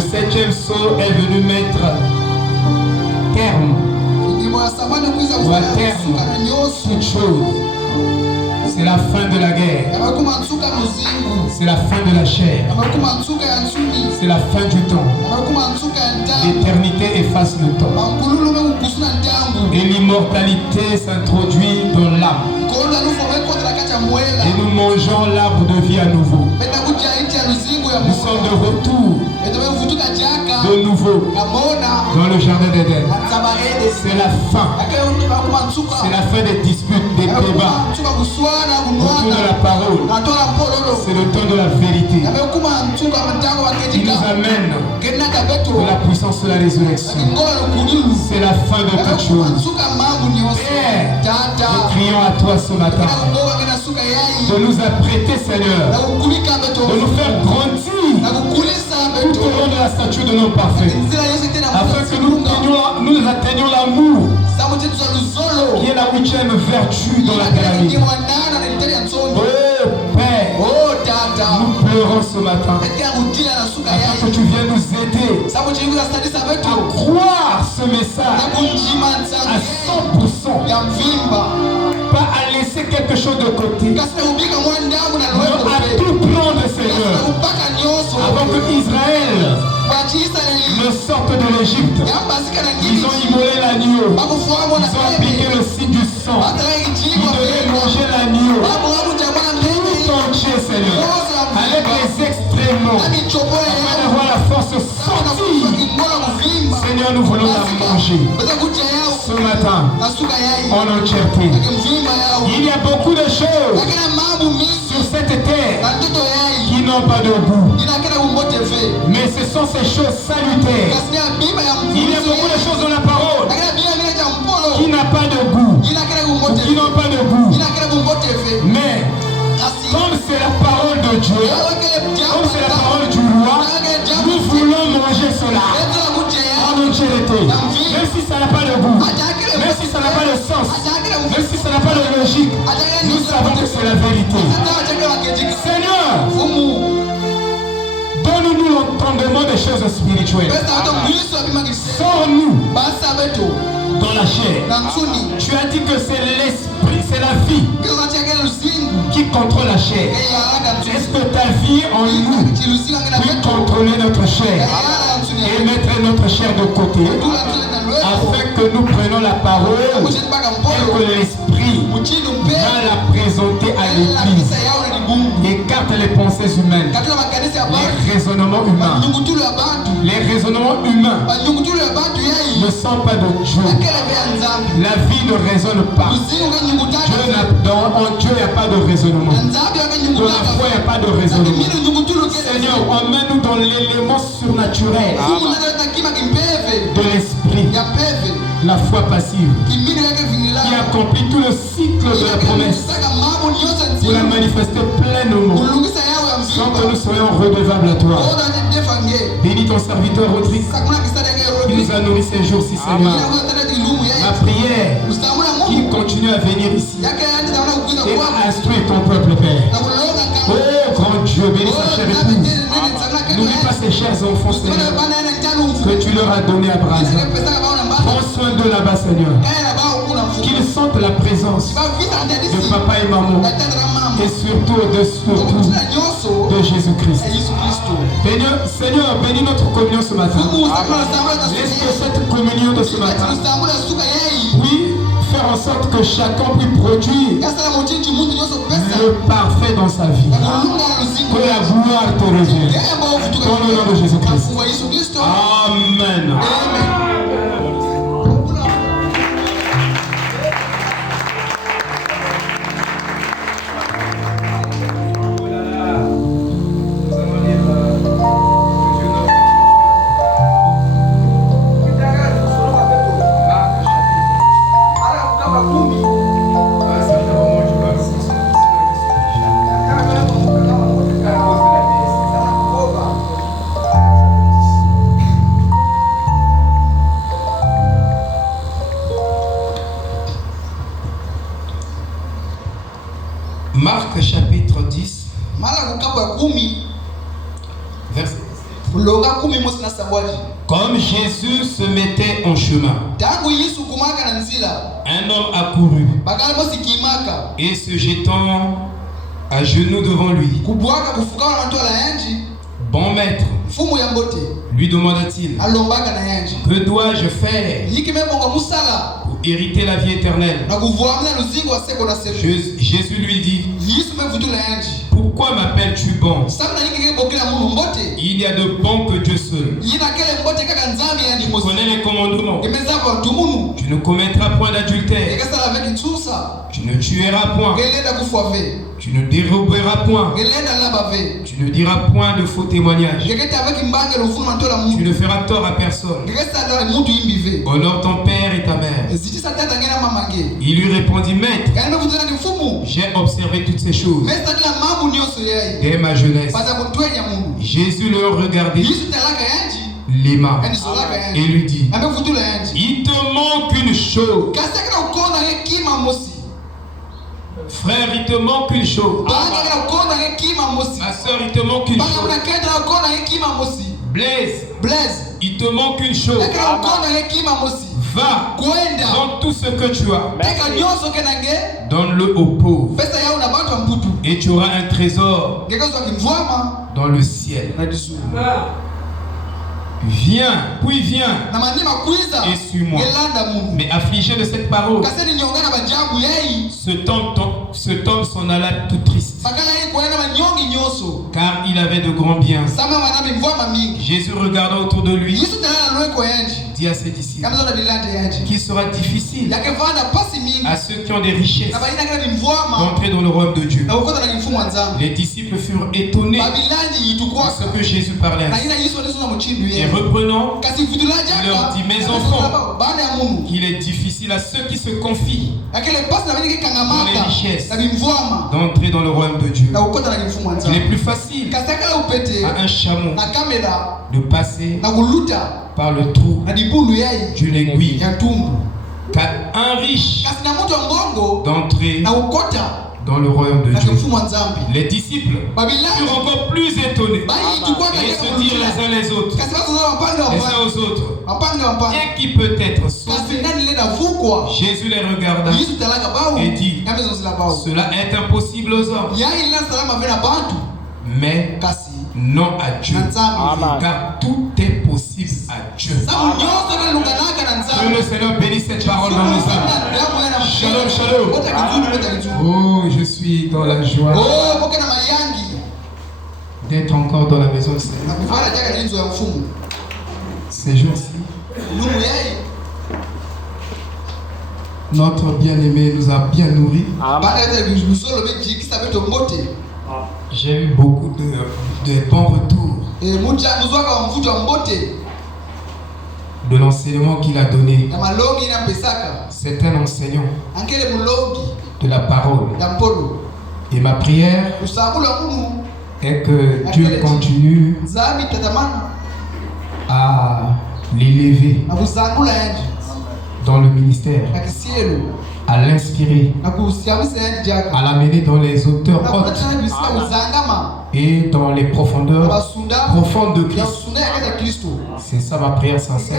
Le 7e sceau est venu mettre terme ou à terme toute chose. C'est la fin de la guerre. C'est la fin de la chair. C'est la fin du temps. L'éternité efface le temps. Et l'immortalité s'introduit dans l'âme. Et nous mangeons l'arbre de vie à nouveau. Nous sommes de retour de nouveau dans le jardin d'Éden. C'est la fin. C'est la fin des disputes, des débats autour de la parole. C'est le temps de la vérité qui nous amène de la puissance de la résurrection. C'est la fin de toute chose. Père, nous crions à toi ce matin de nous apprêter, Seigneur, de nous faire grandir tout au long de la stature de l'homme parfait, afin que nous atteignions l'amour, qui est la 8e vertu dans la pyramide. Oh Père, nous pleurons ce matin, afin que tu viennes nous aider à croire ce message à 100%, pas à laisser quelque chose de côté, mais à tout prendre, Seigneur, avant que Israël ne sorte de l'Égypte. Ils ont immolé l'agneau, ils ont appliqué le signe du sang, ils devaient manger l'agneau tout entier, Seigneur, avec les extréments, afin d'avoir la force sortie. Seigneur, nous voulons la manger ce matin en entièreté. Il y a beaucoup de choses sur cette terre qui n'ont pas de goût, mais ce sont ces choses salutaires. Il y a beaucoup de choses dans la parole qui n'ont pas de goût, qui n'ont pas de goût, mais comme c'est la parole de Dieu, comme c'est la parole du roi, nous voulons manger cela en entièreté. Même si ça n'a pas de goût, même si ça n'a pas de sens, même si ça n'a pas de logique, nous savons que c'est la vérité. Seigneur, donne-nous l'entendement des choses spirituelles. Sors-nous dans la chair. Tu as dit que c'est l'esprit, c'est la vie qui contrôle la chair. Est-ce que ta vie en nous peut contrôler notre chair et mettre notre chair de côté, afin que nous prenions la parole et que l'esprit va la présenter à l'église? Écarte les pensées humaines, les raisonnements humains. Les raisonnements humains ne sont pas de Dieu. La vie ne raisonne pas. En Dieu, il n'y a pas de raisonnement. Dans la foi, il n'y a pas de raisonnement. Seigneur, emmène-nous dans l'élément surnaturel de l'esprit. La foi passive qui accomplit tout le cycle de la promesse pour la manifester pleinement, sans que nous soyons redevables à toi. Bénis ton serviteur Rodrigue qui nous a nourris ces jours-ci, Seigneur. Ma prière, qu'il continue à venir ici et à instruire ton peuple, Père. Oh grand Dieu, bénis sa chère épouse. N'oublie pas ces chers enfants, Seigneur, que tu leur as donné à Brazza. Prends soin d'eux là-bas, Seigneur. Qu'ils sentent la présence de papa et maman, et surtout de Jésus-Christ. Seigneur, bénis notre communion ce matin. Laisse que cette communion de ce matin puisse faire en sorte que chacun puisse produire le parfait dans sa vie. Que la gloire te revienne. Dans le nom de Jésus-Christ. Amen. Marc chapitre 10, verset 17. Comme Jésus se mettait en chemin, un homme accourut et se jetant à genoux devant lui. Bon maître, lui demanda-t-il, que dois-je faire pour hériter la vie éternelle? Jésus lui dit, pourquoi m'appelles-tu bon? Il y a de bons que Dieu seul. Tu connais les commandements. Tu ne commettras point d'adultère. Tu ne tueras point. Tu ne déroberas point. Tu ne diras point de faux témoignages. Tu ne feras tort à personne. Honore ton père et ta mère. Il lui répondit, maître, j'ai observé toutes ces choses dès ma jeunesse. Jésus le regardait, l'aima et lui dit, il te manque une chose. Frère, il te manque une chose. Ma soeur, il te manque une chose. Blaise, il te manque une chose. Va, donne tout ce que tu as. Donne-le aux pauvres. Et tu auras un trésor dans le ciel. Viens, puis viens et suis-moi. Mais affligé de cette parole, cet homme s'en alla tout triste, car il avait de grands biens. Jésus regarda autour de lui, dit à ses disciples qu'il sera difficile à ceux qui ont des richesses d'entrer dans le royaume de Dieu. Les disciples furent étonnés de ce que Jésus parlait ainsi. Et reprenant, il leur dit, mes enfants, qu'il est difficile à ceux qui se confient dans les richesses d'entrer dans le royaume de Dieu. Il est plus facile à un chameau de passer par le trou d'une aiguille qu'à un riche d'entrer dans le royaume de Dieu. Les disciples furent encore plus étonnés et se dirent les uns les autres, les uns aux autres, et qui peut être sauvé? Jésus les regarda et dit, cela est impossible aux hommes, mais non à Dieu, car tout est possible à Dieu. Que le Seigneur bénisse cette parole dans nos âmes. Shalom, shalom. Oh, je suis dans la joie d'être encore dans la maison du Seigneur. Ces jours-ci, notre bien-aimé nous a bien nourris. J'ai eu beaucoup de bons retours de l'enseignement qu'il a donné. C'est un enseignant de la parole. Et ma prière est que Dieu continue à l'élever dans le ministère, à l'inspirer, à l'amener dans les hauteurs hautes et dans les profondeurs profondes de Christ. C'est ça ma prière sincère.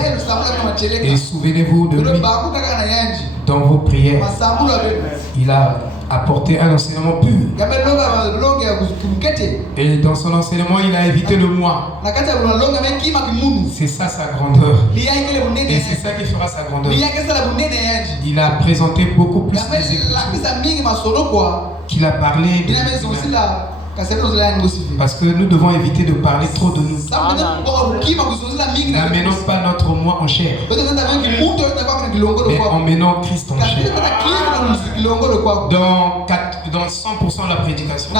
Et souvenez-vous de lui dans vos prières. Il a apporté un enseignement pur. Et dans son enseignement, il a évité le moi. C'est ça sa grandeur. Et c'est ça qui fera sa grandeur. Il a présenté beaucoup plus les Écritures qu'il a parlé de parce que nous devons éviter de parler trop de nous. N'amenons pas notre moi en chair, mais emmenons Christ en chair. Dans 100% de la prédication,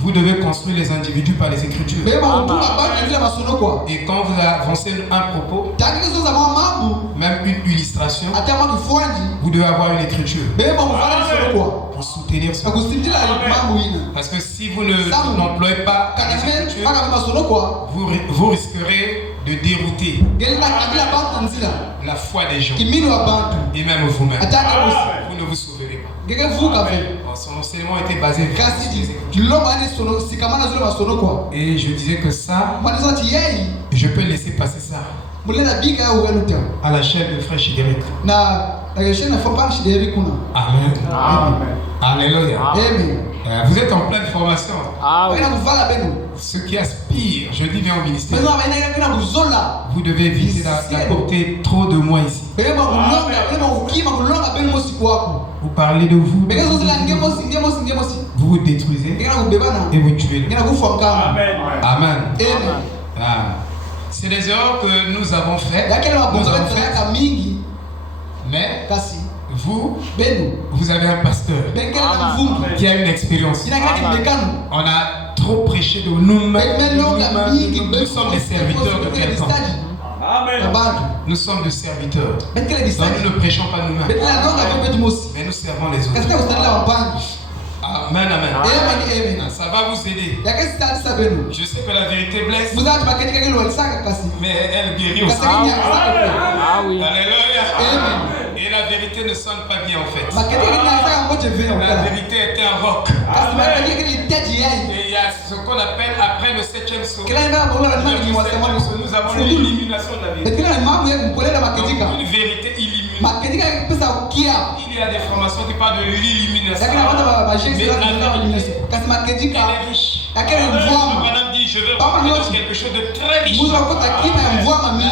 vous devez construire les individus par les Écritures. Et quand vous avancez un propos, même une illustration, vous devez avoir une écriture pour soutenir ce. Parce que si vous n'employez pas l'écriture, vous risquerez de dérouter la foi des gens et même vous-même. Vous ne vous sauverez pas. son enseignement était basé et je disais que ça, je peux laisser passer ça à la chaîne de frère Chidéric. Amen. Alléluia. Vous êtes en pleine formation. Ceux qui aspirent, je dis bien au ministère, vous devez éviter d'apporter trop de moi ici. Vous parlez de vous, vous vous détruisez et vous tuez. Amen. C'est des erreurs que nous avons faites. Mais vous avez un pasteur qui a une expérience. On a trop prêché de nous-mêmes. Nous sommes des serviteurs de quelqu'un. Nous sommes des serviteurs. Donc nous ne prêchons pas nous-mêmes. Mais nous servons les autres. Amen, amen. Ça va vous aider. Je sais que la vérité blesse, mais elle guérit aussi. Alléluia. Et la vérité ne sonne pas bien en fait. La vérité est un roc. Et il y a ce qu'on appelle après le 7e saut. Nous avons l'élimination de la vérité. Donc, une vérité illuminée. Il y a des formations qui parlent de l'élimination. Mais la vérité, elle est riche. Madame dit, je veux reprendre quelque chose de très riche. La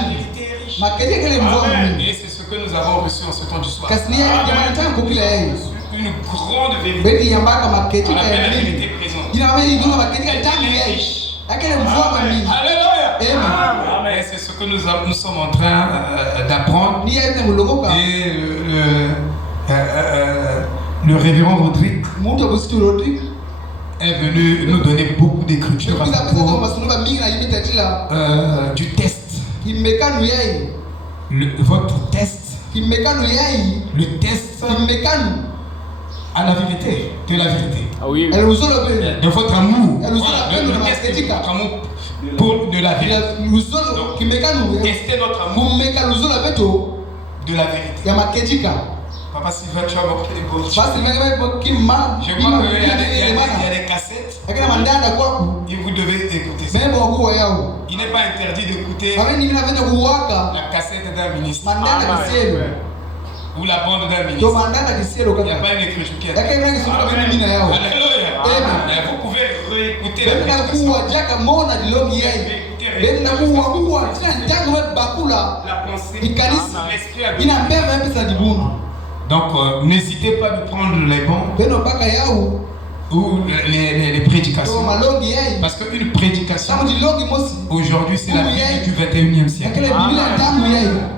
vérité est riche. Et c'est ce que nous avons reçu en ce temps du soir. Une grande vérité. On appelle la vérité présente. Elle est riche. Alléluia. Et c'est ce que nous sommes en train d'apprendre. Et le révérend Rodrigue est venu nous donner beaucoup d'écritures à propos du test. Votre test. Le test à la vérité, de la vérité. Ah oui. De votre amour. Le test de votre amour pour de la vérité. Donc, tester notre amour de la vérité. Papa Sylvain, tu as manqué des beaux. Je crois qu'il y a des cassettes et vous devez écouter ça. Il n'est pas interdit d'écouter la cassette d'un ministre ou la bande d'un ministre. Il n'y a pas une écriture qui est. Alléluia. Vous pouvez réécouter la pensée. Donc n'hésitez pas à prendre les bons ou les prédications. Parce qu'une prédication aujourd'hui c'est la Bible du 21e siècle.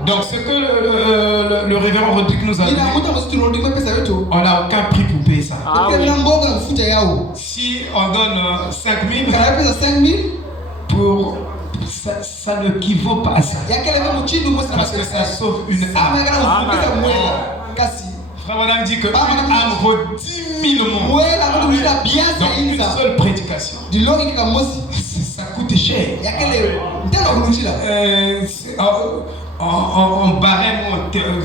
Donc ce que le révérend Rodrigue nous a dit, on n'a aucun prix pour payer ça. Si on donne 5 000 pour... Ça n'équivaut pas à ça. Parce que ça sauve une âme. Frère Madame dit que une âme vaut 10 000 mondes. Donc une seule prédication, ça coûte cher. En barème,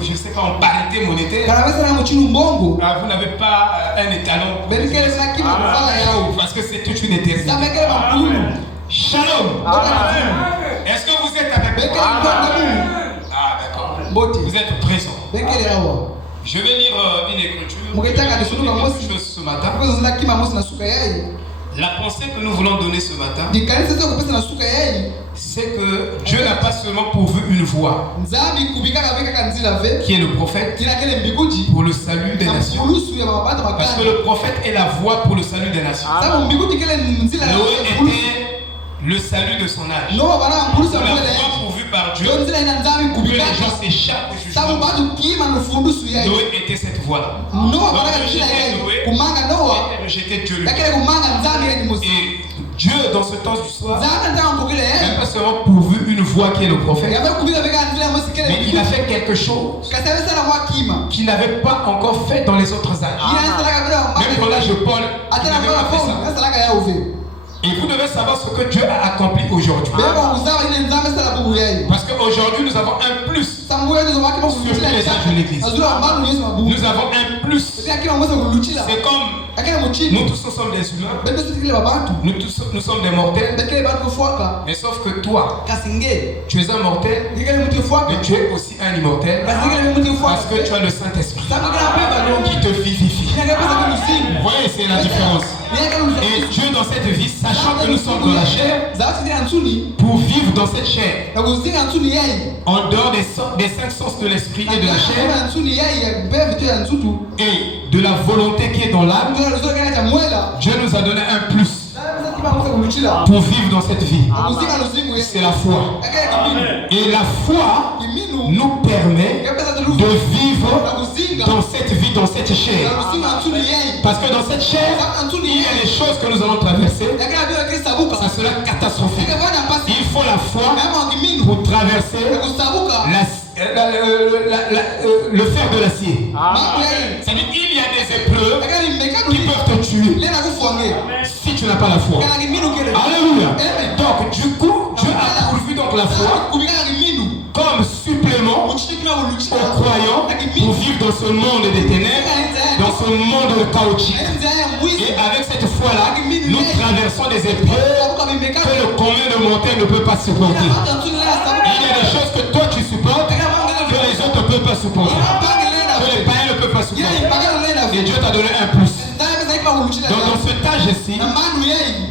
je sais pas, en parité monétaire, vous n'avez pas un étalon. Parce que c'est toute une éternité. Shalom. Est-ce que vous êtes avec moi? Ah d'accord. Vous êtes présent. Je vais lire une écriture ce matin. La pensée que nous voulons donner ce matin, c'est que Dieu n'a pas seulement pourvu une voie, qui est le prophète, pour le salut des nations. Parce que le prophète est la voie pour le salut des nations. Noé était le salut de son âge. La voie pourvue par Dieu pour que les gens s'échappent du jugement. Noé était cette voie-là. Donc rejeter Noé était rejeter Dieu. Et Dieu, dans ce temps du soir, n'a pas seulement pourvu une voie qui est le prophète, mais il a fait quelque chose qu'il n'avait pas encore fait dans les autres âges. Même pour l'âge de Paul, il n'avait pas fait ça. Et vous devez savoir ce que Dieu a accompli aujourd'hui. Parce qu'aujourd'hui, nous avons un plus sur tous les âges de l'église. Nous avons un plus. C'est comme Nous tous sommes des humains. Nous sommes des mortels. Mais sauf que toi, tu es un mortel, mais tu es aussi un immortel. Parce que tu as le Saint-Esprit qui te vivifie. Vous voyez, c'est la différence. Et Dieu dans cette vie, sachant que nous sommes dans la chair, pour vivre dans cette chair, en dehors des 5 sens de l'esprit et de la chair, et de la volonté qui est dans l'âme, Dieu nous a donné un plus pour vivre dans cette vie. C'est la foi. Et la foi nous permet de vivre dans cette vie, dans cette chair. Parce que dans cette chair, il y a des choses que nous allons traverser. Ça sera catastrophique. Il faut la foi pour traverser le fer de l'acier. C'est-à-dire qu'il y a des épreuves qui peuvent te tuer si tu n'as pas la foi. Alléluia. Donc du coup, Dieu a pourvu donc la foi comme supplément aux croyants pour vivre dans ce monde des ténèbres, dans ce monde chaotique. Et avec cette foi-là, nous traversons des épreuves que le commun de mortels ne peut pas supporter. Il y a des choses que toi tu supportes que les autres ne peuvent pas supporter, que les païens ne peuvent pas supporter. Et Dieu t'a donné un plus. Donc dans cet âge-ci,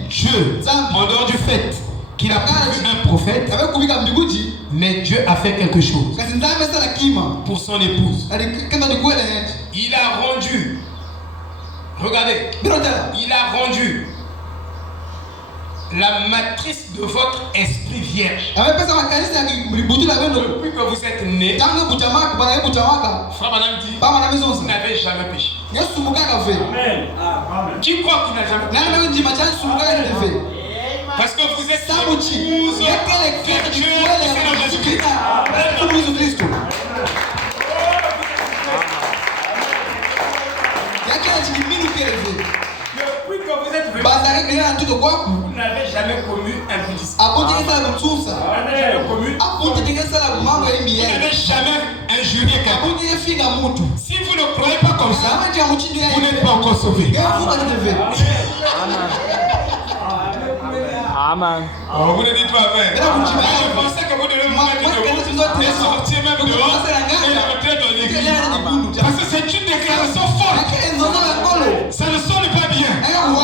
Dieu, en dehors du fait qu'il a pris un prophète, mais Dieu a fait quelque chose pour son épouse. Il a rendu, regardez, il a rendu la matrice de votre esprit vierge. Depuis que vous êtes né, Frère Madame dit, vous n'avez jamais péché. Qui croit qu'il n'a jamais péché? Parce que vous êtes épouse de Dieu, Seigneur Jésus-Christ. Depuis que vous êtes venu, vous n'avez jamais commis impudicité. Vous n'avez jamais injurié quelqu'un. Si vous ne croyez pas comme ça, vous n'êtes pas encore sauvé. Amen. Oh, vous ne dites pas Amen. Je pensais que vous devez vous mettre debout et sortir même dehors et rentrer dans l'église. Parce que c'est une déclaration forte. Ça ne sonne pas bien,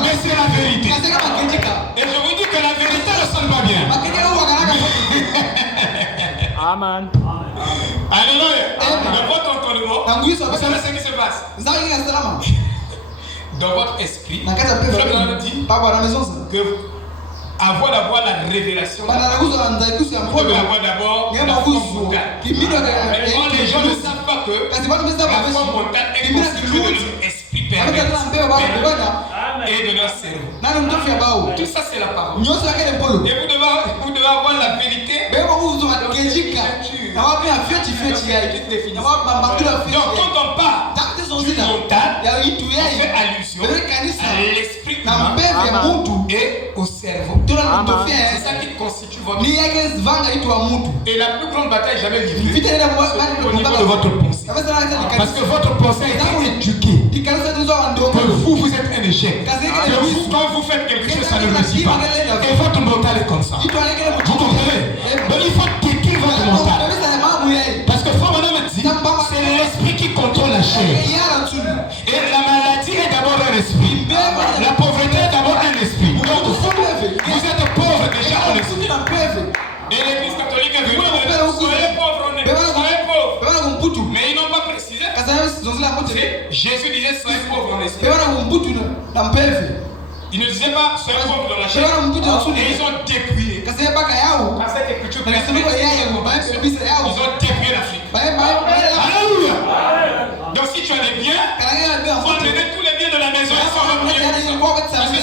mais c'est la vérité. Et je vous dis que la vérité ne sonne pas bien. Amen. Alléluia. Dans votre entendement, vous savez ce qui se passe. Dans votre esprit, Frère dit que avant d'avoir la révélation, vous devez avoir d'abord la foi mentale. Maintenant, les gens ne savent pas que la foi mentale est constituée de notre esprit pervers et de notre cerveau. Tout ça, c'est la parole. Et vous devez avoir la vérité. Donc, quand on parle du mental, on fait allusion à l'esprit humain et au cerveau. C'est ça qui constitue votre vie. Et la plus grande bataille jamais livrée au niveau de votre pensée. Parce que votre pensée a été éduquée que vous êtes un échec. Que vous, quand vous faites quelque chose, ça ne réussit pas. Et votre mental est comme ça. Vous comprenez? Donc il faut détruire votre mental. Parce que Frère Madame dit, c'est l'esprit qui contrôle la chair. Et la maladie est d'abord un esprit. La pauvreté est d'abord un esprit. Donc vous êtes pauvre déjà en esprit. Et l'église catholique est venue soyez pauvres en esprit. Soyez pauvres. Mais ils n'ont pas précisé. Jésus disait soyez pauvres en esprit. Ils ne disaient pas soyez pauvres dans la chair. Et ils ont dépouillé. Dans cette écriture, ils ont dépouillé l'Afrique. Alléluia. Donc si tu as des biens, il faut amener tous les biens de la maison. Ils sont repliés. Parce que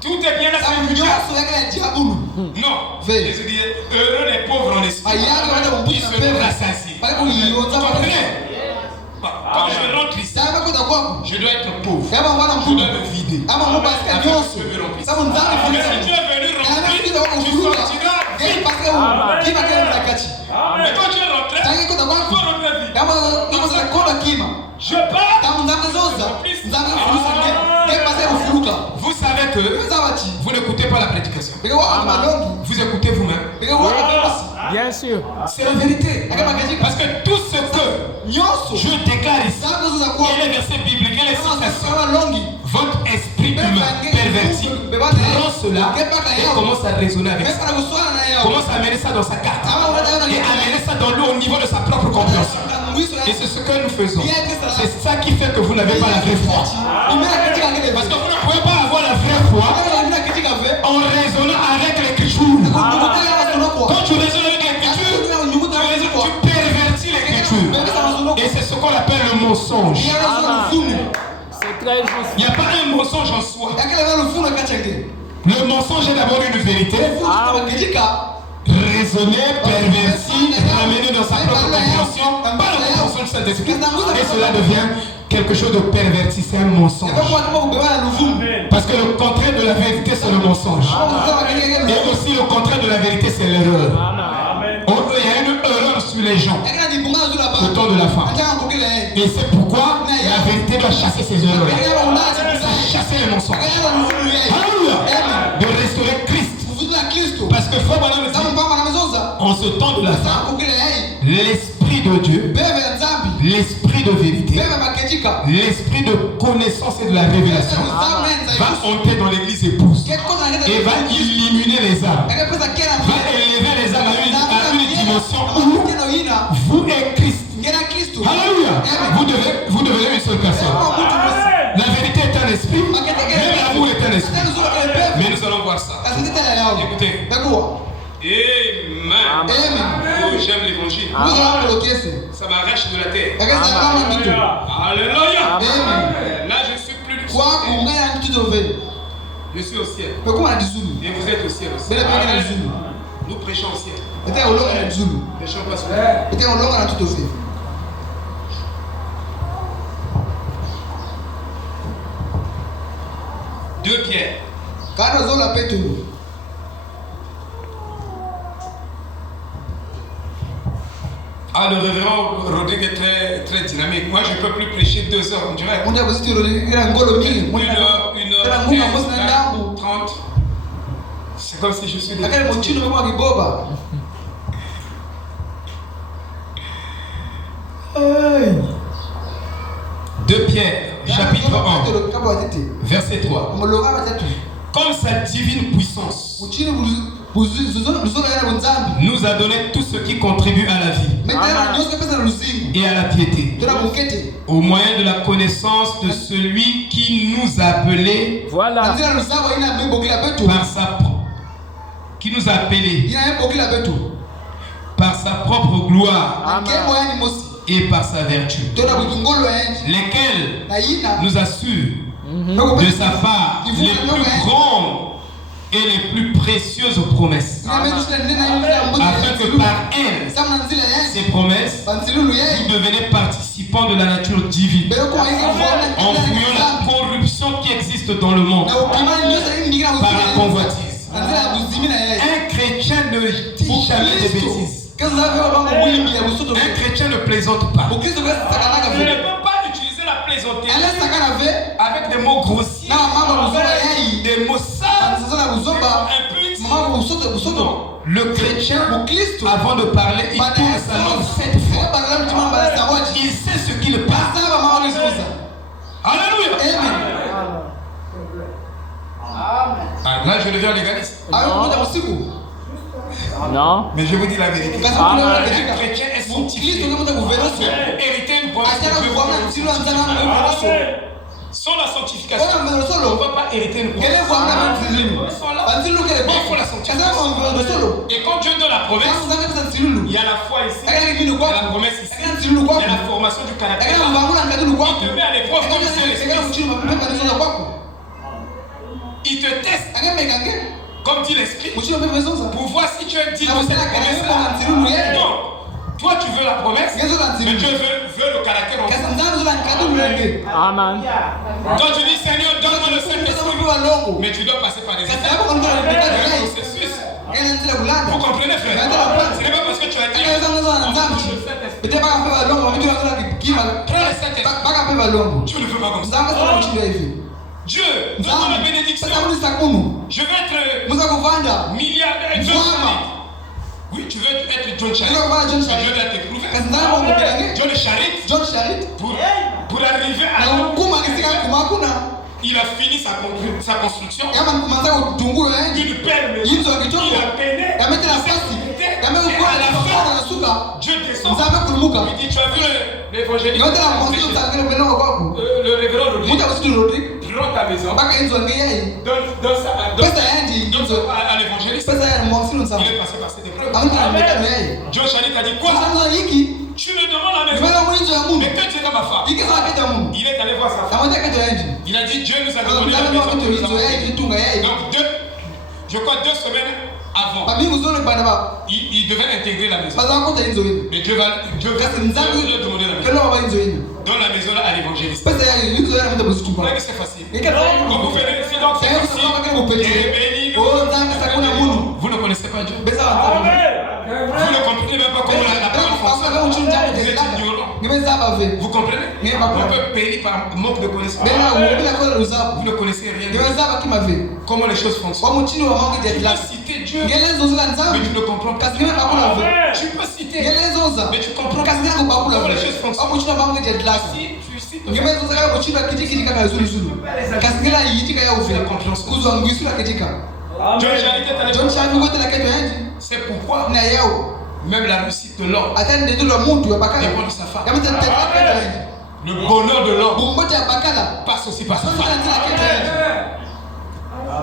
tout est bien là, c'est du diable. Non. Jésus dit heureux les pauvres en esprit. Ils seront rassasiés. Vous comprenez? Quand je rentre ici, je dois être pauvre. Je dois me vider. Mais si tu es venu remplir, tu sortiras vite. Mais quand tu es rentré, il faut rentrer vite. Je pars. que vous n'écoutez pas la prédication. Vous écoutez vous-même. Bien sûr. C'est la vérité. Parce que tout ce que je déclare ici, et les versets bibliques, et les citations, votre esprit humain perverti prend cela et commence à raisonner avec ça. Commence à amener ça dans sa carte. Et amener ça dans lui au niveau de sa propre compréhension. Et c'est ce que nous faisons. C'est ça qui fait que vous n'avez pas la vraie foi. Parce que vous ne pouvez pas avoir la vraie foi en raisonnant avec l'écriture. Quand tu raisonnes avec l'écriture, tu pervertis l'écriture. Et c'est ce qu'on appelle le mensonge. C'est très juste. Il n'y a pas un mensonge en soi. Le mensonge est d'abord une vérité. Raisonner, perverti, ramener dans sa propre compréhension, pas la compréhension du Saint-Esprit. Et cela devient quelque chose de perverti, c'est un mensonge. Parce que le contraire de la vérité, c'est le mensonge. Et aussi le contraire de la vérité, c'est l'erreur. Il y a une erreur sur les gens au temps de la fin. Et c'est pourquoi la vérité doit chasser ces erreurs-là. Chasser les mensonges. Alléluia. De restaurer Christ. Parce que en ce temps de la fin, l'Esprit de Dieu, l'Esprit de vérité, l'Esprit de connaissance et de la révélation va entrer dans l'église épouse et va illuminer les âmes, va élever les âmes à une dimension où vous et Christ. Alléluia. Vous devenez une seule personne. La vérité est un esprit, même l'amour est un esprit. Mais nous allons voir ça. Écoutez. Amen. Oh, j'aime l'évangile. Ça m'arrache de la terre. Alléluia. Là, je suis plus du ciel. Je suis au ciel. Et vous êtes au ciel aussi. Nous prêchons au ciel. Prêchons pas sur la terre. 2 Pierre. Ah, le révérend Rodrigue est très dynamique. Moi, je ne peux plus prêcher 2 heures, on dirait. 1 heure, 30. C'est comme si je suis déjà... 2 Pierre, chapitre 1, verset 3. Comme sa divine puissance nous a donné tout ce qui contribue à la vie et à la piété, au moyen de la connaissance de celui qui nous a appelés par sa propre gloire et par sa vertu, lesquels nous assurent de sa part les plus grandes et les plus précieuses promesses, afin que par elles, ces promesses, vous devenez participants de la nature divine, en fuyant la corruption qui existe dans le monde par la convoitise. Un chrétien ne dit jamais de bêtises. Un chrétien ne plaisante pas. Il ne peut pas utiliser la plaisanterie avec des mots grossiers, des mots sales, impudiques. Non. Le chrétien, avant de parler, il tourne sa langue 7 fois. Il sait ce qu'il parle. Alléluia. Là, je deviens légaliste. Non. Mais je vous dis la vérité. Un chrétien est sanctifié. Hériter une promesse de Dieu. Sans la sanctification, on ne peut pas hériter une promesse. Il faut la sanctification. Et quand Dieu donne la promesse, il y a la foi ici, il y a la promesse ici, il y a la formation du caractère. Il te met à l'épreuve comme si l'esprit. Il te teste. Comme dit l'esprit, pour voir si tu es digne de cette promesse-là. Non, toi tu veux la promesse, mais Dieu veut le caractère en toi. Amen. Quand tu dis Seigneur, donne-moi le Saint-Esprit, mais tu dois passer par des étapes, un processus. Vous comprenez, frère? Ce n'est pas parce que tu as dit prends le Saint-Esprit. Tu ne veux pas comme ça. Dieu donne la bénédiction. Je veux être milliardaire. Oui, tu veux être John Charit. Je dois t'éprouver. John Charit. Pour arriver à il a fini sa construction. Il perd le il a peiné. Dieu descend. Il dit, tu as vu l'évangéliste le révérend Rodrigue. Rends ta maison. Donne ça à l'évangéliste. Il est passé par cette épreuve. John Charit a dit quoi? Tu me demandes la maison. Mais quand tu es dans ma femme, il est allé voir sa femme. Il a dit Dieu nous a donné la maison. Donc je crois 2 semaines avant, il devait intégrer la maison. Mais Dieu va lui demander la maison. Dans la maison là à l'évangéliste. C'est facile. Quand vous venez ici, donc c'est facile. Vous ne connaissez pas Dieu. Vous ne comprenez même pas comment la parole fonctionne. Vous êtes ignorant. Vous comprenez? On peut périr par manque de connaissance. Vous ne connaissez rien. Comment les choses fonctionnent. Tu peux citer Dieu, mais tu ne comprends pas. Tu peux citer, mais tu comprends pas comment les choses fonctionnent. Si tu cites, c'est pourquoi même la réussite de l'homme dépend de sa femme. Le bonheur de l'homme passe aussi par sa femme.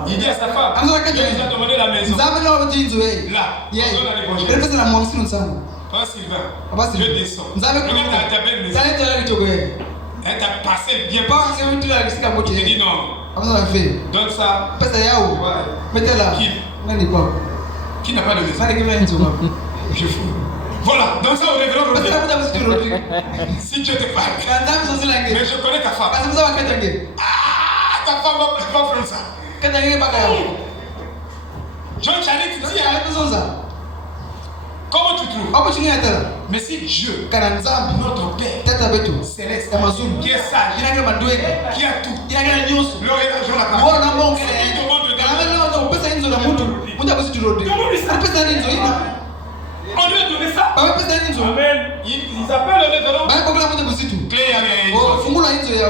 Il dit à sa femme, il nous a demandé la maison. Là, on donne à l'évangile. Toi Sylvain, je descends. Regarde ta belle maison. Elle t'a passé bien. Il dit non. Donne ça. Qui n'a pas de maison? Je fous. Voilà, donc ça au révérend Rodrigue. Si Dieu te parle. Mais je connais ta femme. Ah, ta femme va prendre ça. John Charit dit comment tu trouves? Mais si Dieu, notre Père céleste, qui est sage, qui a tout, l'or et l'argent n'a pas, il demande de on lui a donné ça. Amen. Ils appellent le révérend. Clé à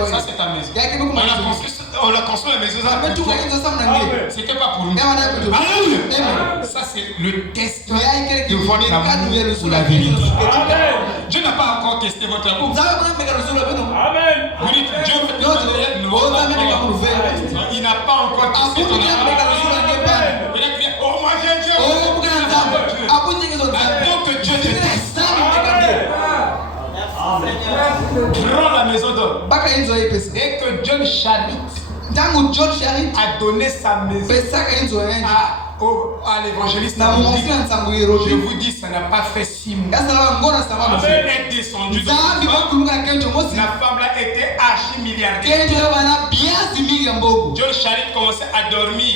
ça c'est ta maison. On a construit la maison. C'était pas pour nous. Ça c'est le test de votre amour pour la vérité. Dieu n'a pas encore testé votre amour. Amen. Vous dites Dieu il n'a pas encore testé ton amour. Il a crié, oh moi j'ai Dieu. Donc que Dieu te teste. Prends la maison d'homme. Et que John Charit a donné sa maison à l'évangéliste. Je vous dis, ça n'a pas fait 6 mois. Elle est descendue. La femme là était archi-milliardaire. John Charit commençait à dormir.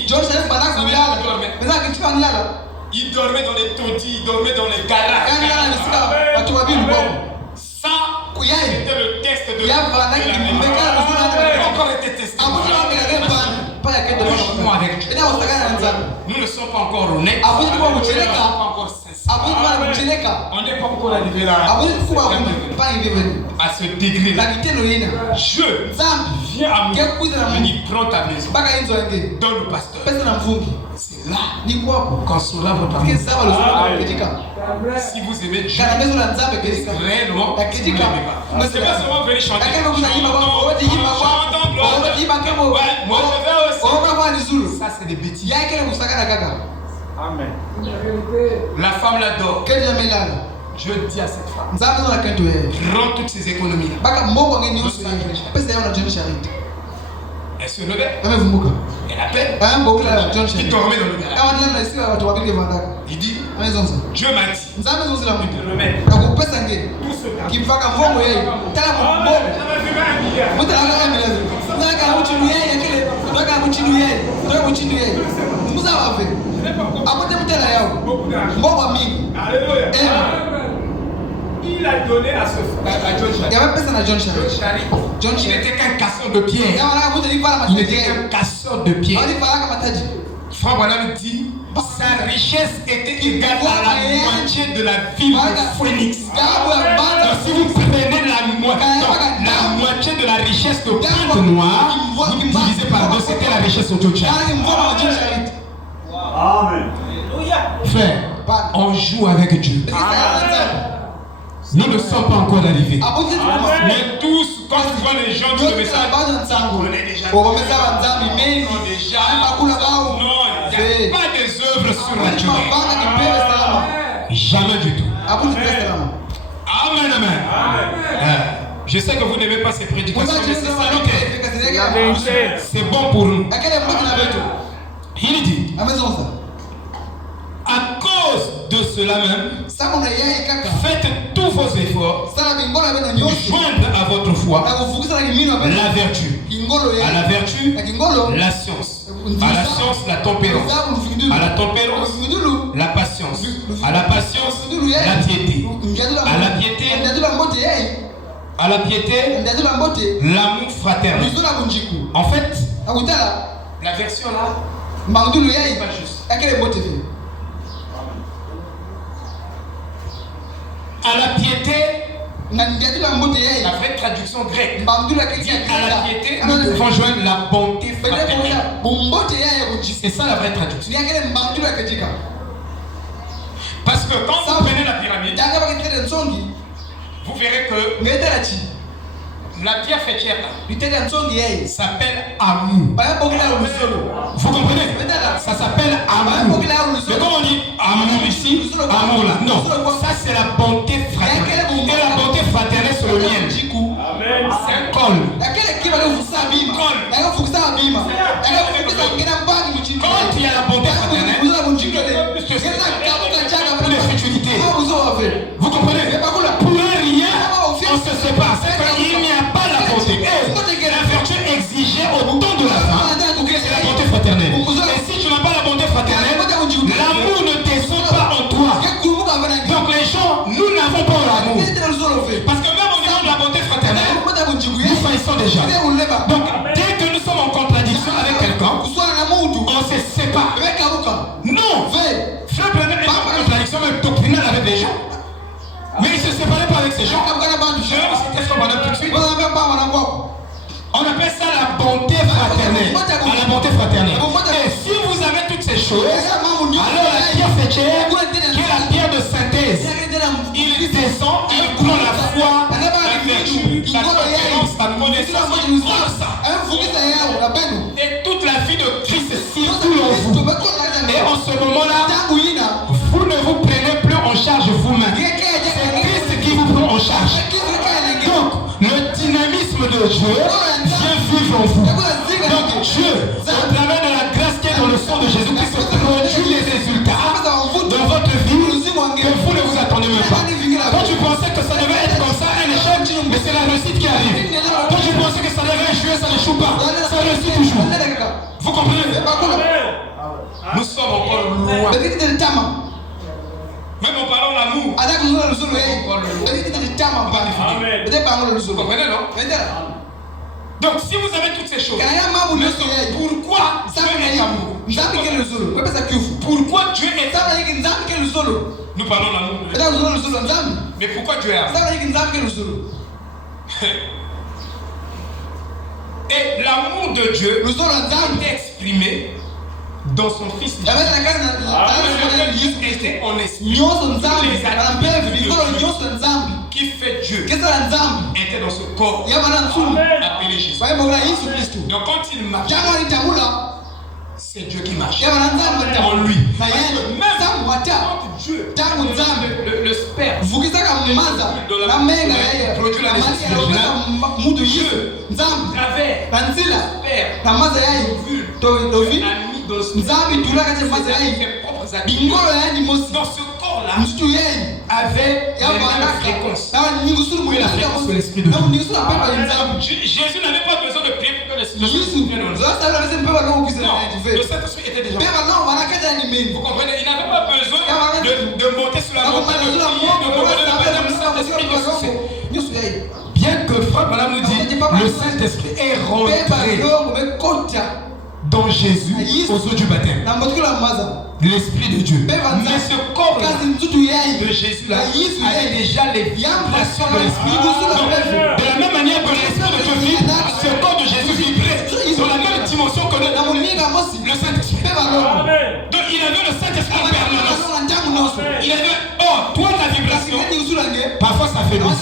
Il dormait dans les taudis, il dormait dans les garages. Ça, c'était le test de la vie. Encore été testé. Nous ne sommes pas encore honnêtes. Nous ne sommes pas encore sincères. On n'est pas encore arrivé là. À ce degré-là. Je viens à moi. Je dis prends ta maison. Donne le pasteur. C'est là qu'on saura votre amour. Si vous aimez Dieu, réellement, vous l'aimez pas. C'est pas seulement venir chanter. Moi je vais aussi. Ça c'est des bêtises. Amen. La femme l'adore. Je dis à cette femme, rends toutes ces économies là. Elle se levait. Elle appelle. Il dormait dans le garage. Il dit, Dieu m'a dit de te remettre tout ce il a donné à ce à John Chari. Il y avait personne à John Chari. Il n'était qu'un casseur de pierre. Il n'était qu'un casseur de pierre. Frère Branham dit, sa richesse était égale à la moitié de la ville de Phoenix. Donc si vous prenez la moitié de la richesse de Pointe Noire, vous divisez par deux, c'était la richesse de John Chari. Amen. Frère, on joue avec Dieu. Nous ne sommes pas encore arrivés. Mais tous, quand tu vois les gens qui le message, on connaît déjà. Non, il n'y a pas des œuvres sur la durée. Jamais du tout. Amen, amen. Je sais que vous n'aimez pas ces prédications, mais c'est salutaire. C'est bon pour nous. Il dit, à cause de cela même, faites tous vos efforts pour joindre à votre foi la vertu. À la vertu, la science. À la science, la tempérance. À la tempérance, la patience. À la patience, la piété. À la piété, l'amour fraternel. En fait, la version là, c'est pas juste. À la piété, la vraie traduction grecque dit à la piété, nous devons joindre la bonté fraternelle. C'est ça la vraie traduction. Parce que quand vous prenez la pyramide, vous verrez que la pierre fêtière s'appelle amour. Vous comprenez? Ça s'appelle amour. Mais quand on dit amour ici, amour là, non. Ça c'est la bonté fraternelle. Et la bonté fraternelle c'est le miel. C'est un col. Quand il y a la bonté fraternelle, pour les futilités. Vous comprenez? Pour un rien, on se sépare. Il n'y a pas la bonté. La vertu exigée au temps de la fin, c'est la bonté fraternelle. Et si tu n'as pas la bonté fraternelle, l'amour ne descend pas en toi. Donc les gens, nous n'avons pas l'amour. Parce que même au niveau de la bonté fraternelle, nous faillissons déjà. Donc dès que nous sommes en contradiction avec quelqu'un, on se sépare. Non. Frère Branham n'est pas en contradiction même doctrinale avec les gens. Mais il ne se séparait pas avec ces gens. Je vais vous citer Frère Branham tout de suite. On appelle ça la bonté fraternelle. À la bonté fraternelle. Et si vous avez toutes ces choses, alors la pierre fêtière, qui est la pierre de synthèse, il descend, il prend la foi, la vertu, la connaissance, la connaissance, il prend ça. Et toute la vie de Christ circule en vous. Et en ce moment-là, vous ne vous prenez plus en charge vous-même. C'est Christ qui vous prend en charge. Donc, le dynamisme de Dieu vient vivre en vous. Donc, Dieu, au travers de la grâce qui est dans le sang de Jésus-Christ, produit les résultats dans votre vie que vous ne vous attendez même pas. Quand tu pensais que ça devait être comme ça, un échec, mais c'est la réussite qui arrive. Quand tu pensais que ça devait échouer, ça n'échoue pas. Ça réussit toujours. Vous comprenez? Nous sommes encore loin. Même en parlant d'amour, on vous comprenez, non? Donc si vous avez toutes ces choses, pourquoi Dieu est amour? Pourquoi Dieu est amour? Nous parlons d'amour. Mais pourquoi Dieu est amour? Et l'amour de Dieu est exprimé dans son Fils. En esprit. Qui fait Dieu était dans ce corps appelé Jésus. Donc quand il marche, c'est Dieu qui marche en lui. Même quand Dieu, le sperme produit la naissance originale, Dieu travers l'ovule a mis dans ses propres actions. Dans ce corps-là avait la fréquence. La fréquence de l'esprit de Dieu. Jésus n'avait pas besoin de prier pour que l'esprit vienne en lui. Le Saint-Esprit était déjà. Vous comprenez? Il n'avait pas besoin de monter sur la montagne, de prier, de demander le baptême. Saint-Esprit bien que Frère Branham nous dit le Saint-Esprit est rentré dans Jésus aux eaux du baptême, l'Esprit de Dieu. Mais ce corps de Jésus là avait déjà les vibrations de l'Esprit. De la même manière que l'Esprit de Dieu vibre, ce corps de Jésus vibrait dans la même dimension que le Saint-Esprit. Donc il avait le Saint-Esprit en permanence. Il avait, toi ta vibration, parfois ça fait miss.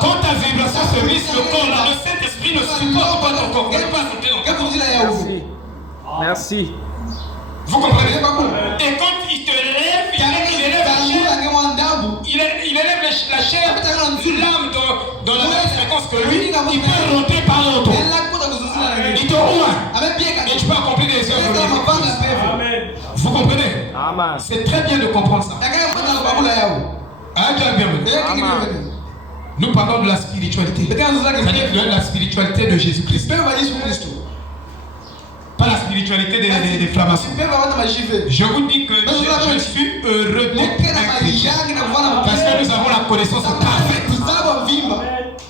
Quand ta vibration se mise, le corps là, le Saint-Esprit ne supporte pas ton corps. Il ne peut pas sauter dans ton corps. Merci. Vous comprenez? Et quand il te lève, il élève la chair. Il élève la chair, l'âme dans la même fréquence que lui. Il peut rentrer par l'autre. Il te ouvre. Et tu peux accomplir des œuvres. Vous comprenez? C'est très bien de comprendre ça. Nous parlons de la spiritualité. C'est-à-dire de la spiritualité de Jésus-Christ. Pas la spiritualité des flammations. Je vous dis que je suis heureux d'être chrétien parce que nous avons la connaissance parfaite.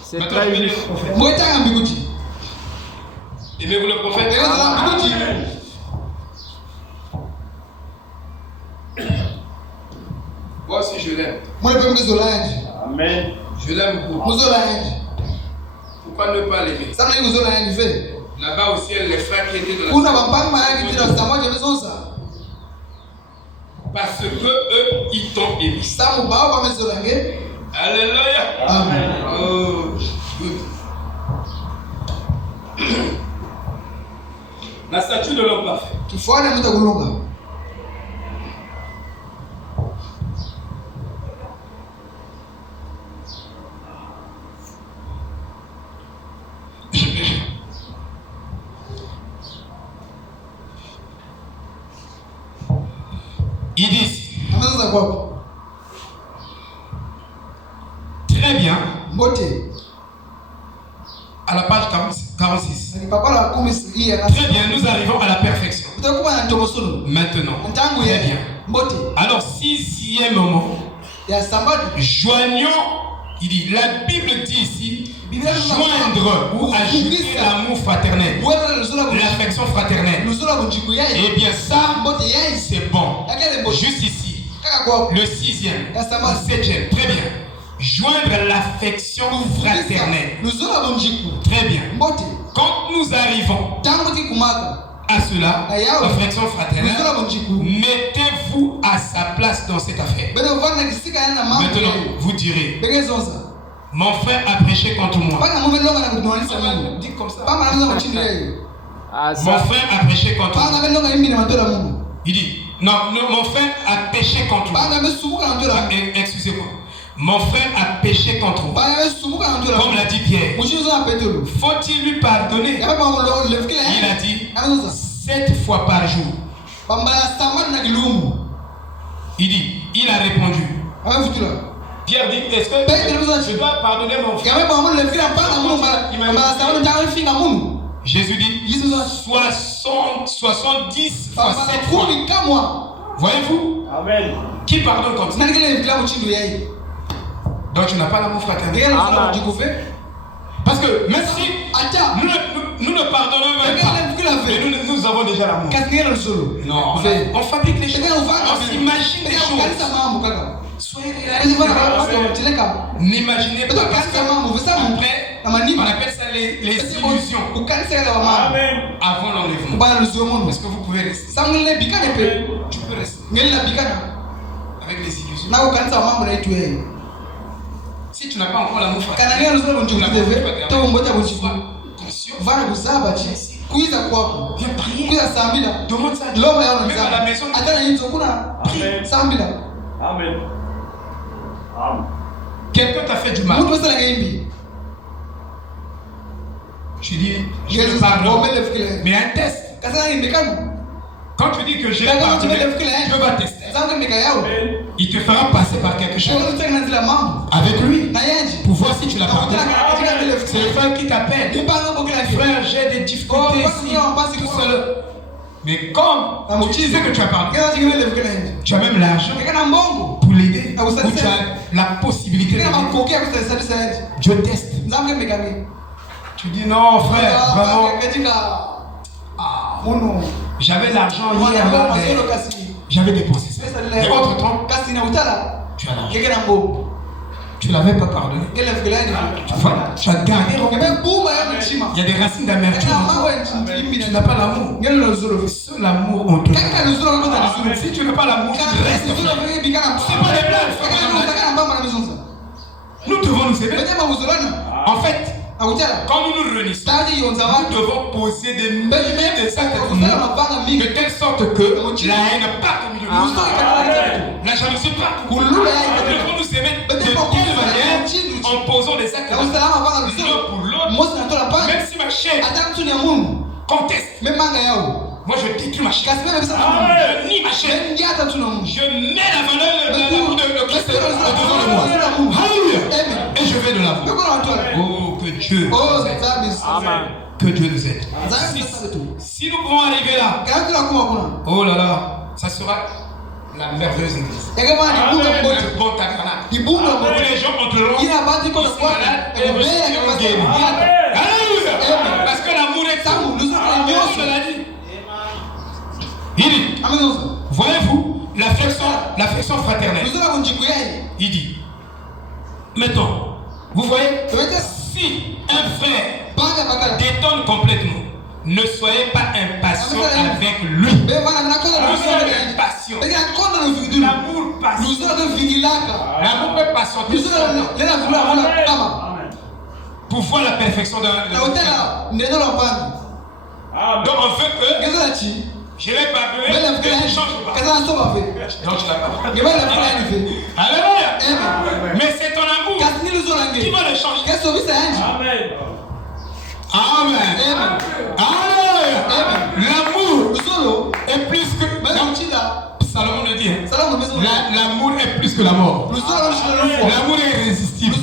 C'est très juste. Aimez-vous le prophète? Moi aussi je l'aime. Amen. Je l'aime beaucoup. Pourquoi ne pas l'aimer? Là-bas aussi, il y a les frères qui étaient de la parce que eux, ils t'ont aimé. Alléluia. Amen. Oh, good. La statue de l'homme parfait. Ils disent très bien à la page 46. Très bien, nous arrivons à la perfection. Maintenant, très bien. Alors, sixième moment, joignons, il dit, la Bible dit ici, joindre ou ajouter l'amour fraternel, l'affection fraternelle. Eh bien ça, c'est bon. Juste ici, le sixième, le septième, très bien. Joindre l'affection fraternelle. Très bien. Quand nous arrivons à cela, l'affection fraternelle, mettez-vous à sa place dans cette affaire. Maintenant, vous direz, mon frère a prêché contre moi. Dis comme ça. Mon frère a prêché contre moi. Il dit, non, mon frère a péché contre moi. Excusez-moi. Mon frère a péché contre moi. Comme l'a dit Pierre. Faut-il lui pardonner? Il a dit 7 fois par jour. Il dit, il a répondu. Pierre dit, est-ce que je dois pardonner mon frère? Jésus dit 70 fois 7 fois. Voyez-vous? Amen. Qui pardonne comme ça? Donc tu n'as pas l'amour fraternel. Parce que même si nous ne pardonnons même pas, mais nous avons déjà l'amour. Non, on fabrique les choses. On s'imagine des choses. Soyez réalistes. N'imaginez pas. Après, on appelle ça les illusions. Avant l'enlèvement. Est-ce que vous pouvez rester? Tu peux rester. Avec les illusions. Si tu n'as pas encore l'amour fraternel, sois conscient. Viens prier. Demande ça à Dieu. Même à la maison. Prie. Amen. Quelqu'un t'a fait du mal. Tu dis, je te pardonne. Mais un test. Quand tu dis que j'ai pardonné, Dieu va tester. Il te fera passer par quelque chose avec lui pour voir si tu l'as pardonné. C'est le frère qui t'appelle. Frère, j'ai des difficultés ici, tout seul. Mais comme tu disais que tu as pardonné, tu as même l'argent pour l'aider, où tu as la possibilité de Dieu teste. Tu dis non frère, vraiment. J'avais l'argent hier là, j'avais dépensé ça. Et entre temps, tu as l'argent. Tu ne l'avais pas pardonné. Tu as gardé. Il y a des racines d'amertume. Tu n'as pas l'amour. Seul l'amour on te donne. Si tu n'as pas l'amour, tu restes. C'est pas des blagues. Nous devons nous aimer. En fait, quand nous nous réunissons, nous devons poser des milliers de actes de telle sorte que la haine part au milieu de nous. La jalousie part. Nous devons nous aimer de telle manière en posant des actes l'un pour l'autre. Même si ma chair conteste. Moi je détruis ma chair. Je nie ma chair. Je mets la valeur de Christ devant de moi. Alléluia. Et je vais de l'avant. Oh, que Dieu nous aide. Amen. Que Dieu nous aide. Si nous pouvons arriver là, oh là là, ça sera la merveilleuse église. Un bon tabernacle. Où les gens entreront ici malades et nous serons guéris. Alléluia. Parce que l'amour est amour. Nous cela dit. Il dit, voyez-vous, l'affection fraternelle. Il dit, maintenant, vous voyez, si un frère détonne complètement, ne soyez pas impatient avec lui. Nous sommes impatients. L'amour patient. L'amour peut patienter pour voir la perfection d'un. Donc on veut que je vais pardonner, mais tu ne changes pas. Donc tu l'as pas. Alléluia. Mais c'est ton amour qui va le changer. Amen. Amen. Alléluia. L'amour est plus que. Salomon le dit. L'amour est plus que la mort. L'amour est irrésistible.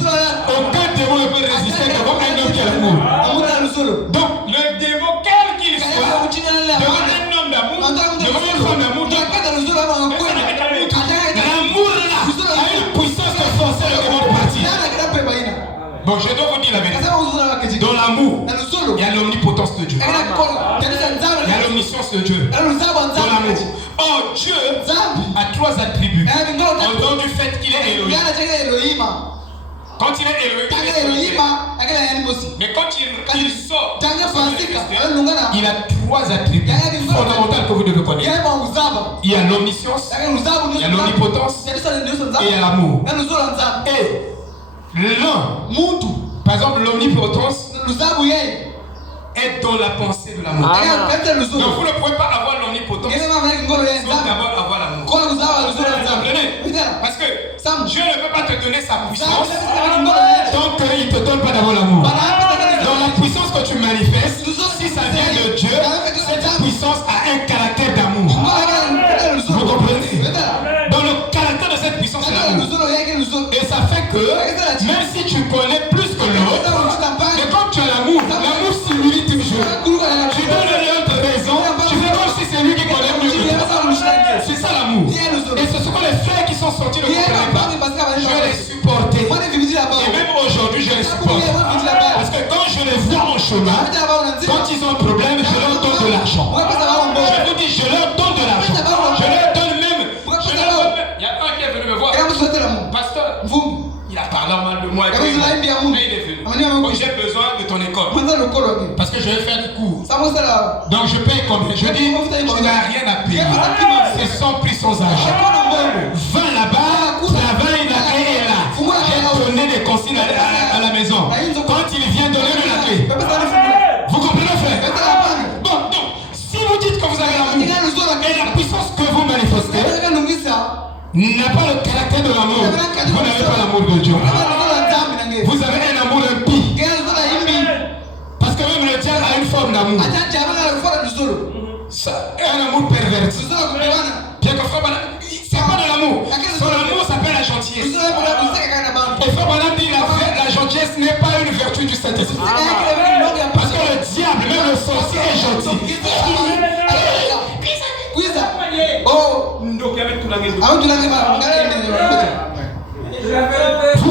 Aucun démon ne peut résister devant un homme qui a l'amour. Donc le démon, quel qu'il soit, devant un homme d'amour, devant une femme d'amour, l'amour là a une puissance de forcer le démon de partir. Bon, je dois vous dire la vérité. Dans l'amour, il y a l'omnipotence de Dieu. Il y a l'omniscience de Dieu. Dans l'amour. Oh, Dieu a trois attributs. En dehors du fait qu'il est Elohim. Quand il est Elohim, mais quand il sort, il a trois attributs fondamentaux que vous devez connaître. Il y a l'omniscience, il y a l'omnipotence et il y a l'amour. Et l'un, par exemple l'omnipotence, est dans la pensée de l'amour. Donc vous ne pouvez pas avoir l'omnipotence sans d'abord avoir l'amour. Parce que Dieu ne peut pas te donner sa puissance tant qu'il ne te donne pas d'abord l'amour. Dans la puissance que tu manifestes, si ça vient de Dieu, cette puissance a un caractère d'amour. Vous comprenez? Dans le caractère de cette puissance, c'est l'amour. Et ça fait que même si tu connais plus que l'autre, mais comme tu as l'amour, l'amour s'humilie toujours. Tu donnes l'autre raison, tu fais comme si c'est lui qui connaît mieux que toi. C'est ça l'amour. Et ce sont les frères qui sont sortis de comprenaient pas. Je les supportais. Et même aujourd'hui, je les supporte. Parce que quand je les vois en chemin, quand ils ont un problème, je leur donne de l'argent. Je vous dis, je leur donne de l'argent. Je leur donne même. Il y a un qui est venu me voir. Pasteur, il a parlé mal de moi. Et il est venu. Donc j'ai besoin de ton école. Parce que je vais faire du cours. Donc je paye combien? Je dis, tu n'as rien à payer. C'est sans prix, sans argent. Va là-bas, travaille là et là. J'ai donné des consignes à la maison. Quand il vient donner la clé. Vous comprenez, frère? Bon, donc, si vous dites que vous avez l'amour et la puissance que vous manifestez n'a pas le caractère de l'amour, vous n'avez pas l'amour de Dieu. Vous avez un amour impie. Parce que même le diable a une forme d'amour. C'est un amour perverti. Quelquefois, c'est pas de l'amour. Son amour s'appelle la gentillesse. Et Frère Branham dit la gentillesse n'est pas une vertu du Saint-Esprit. Parce que le diable, même le sorcier, est gentil. Oh, Vous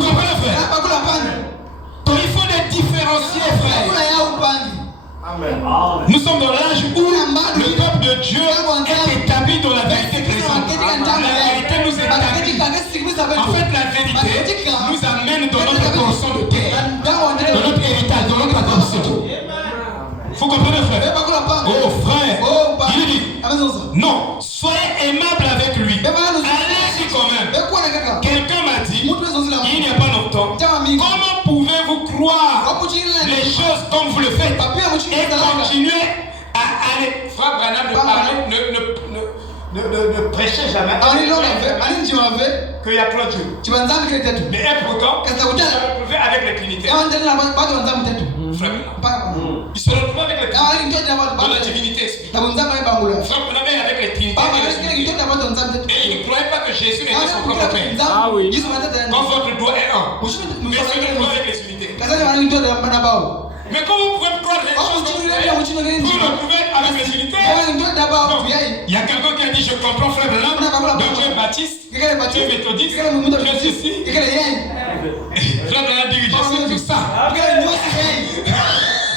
comprenez, frère? Donc il faut les différencier, frère. Nous sommes dans l'âge où le peuple de Dieu est établi dans la vérité présente. La vérité nous établit. En fait, la vérité nous amène dans notre portion de terre, dans notre héritage, dans notre adoption. Vous comprenez, frère? Oh, frère, il dit non, soyez aimable avec lui. Allez-y quand même. Quelqu'un m'a dit, il n'y a pas longtemps, comment pouvez-vous croire les choses comme vous le faites et continuer à aller? Frère Branham ne prêchez jamais qu'il y a trois dieux. Mais pourtant, il se retrouvait avec les Trinitaires. Il se retrouvait avec les Trinitaires dans la divinité spirituelle. Frère Branham avec les Trinitaires. Et il ne croyait pas que Jésus était son propre Père. Ah oui. Quand votre doigt est un, mais ce ne croit avec les unités. Mais comment vous pouvez croire les choses comme vous le trouvez avec les unitaires? Il y a quelqu'un qui a dit: je comprends, frère Branham, donc tu es baptiste, tu es méthodiste, tu es ceci. Frère Branham dit: je sais tout ça.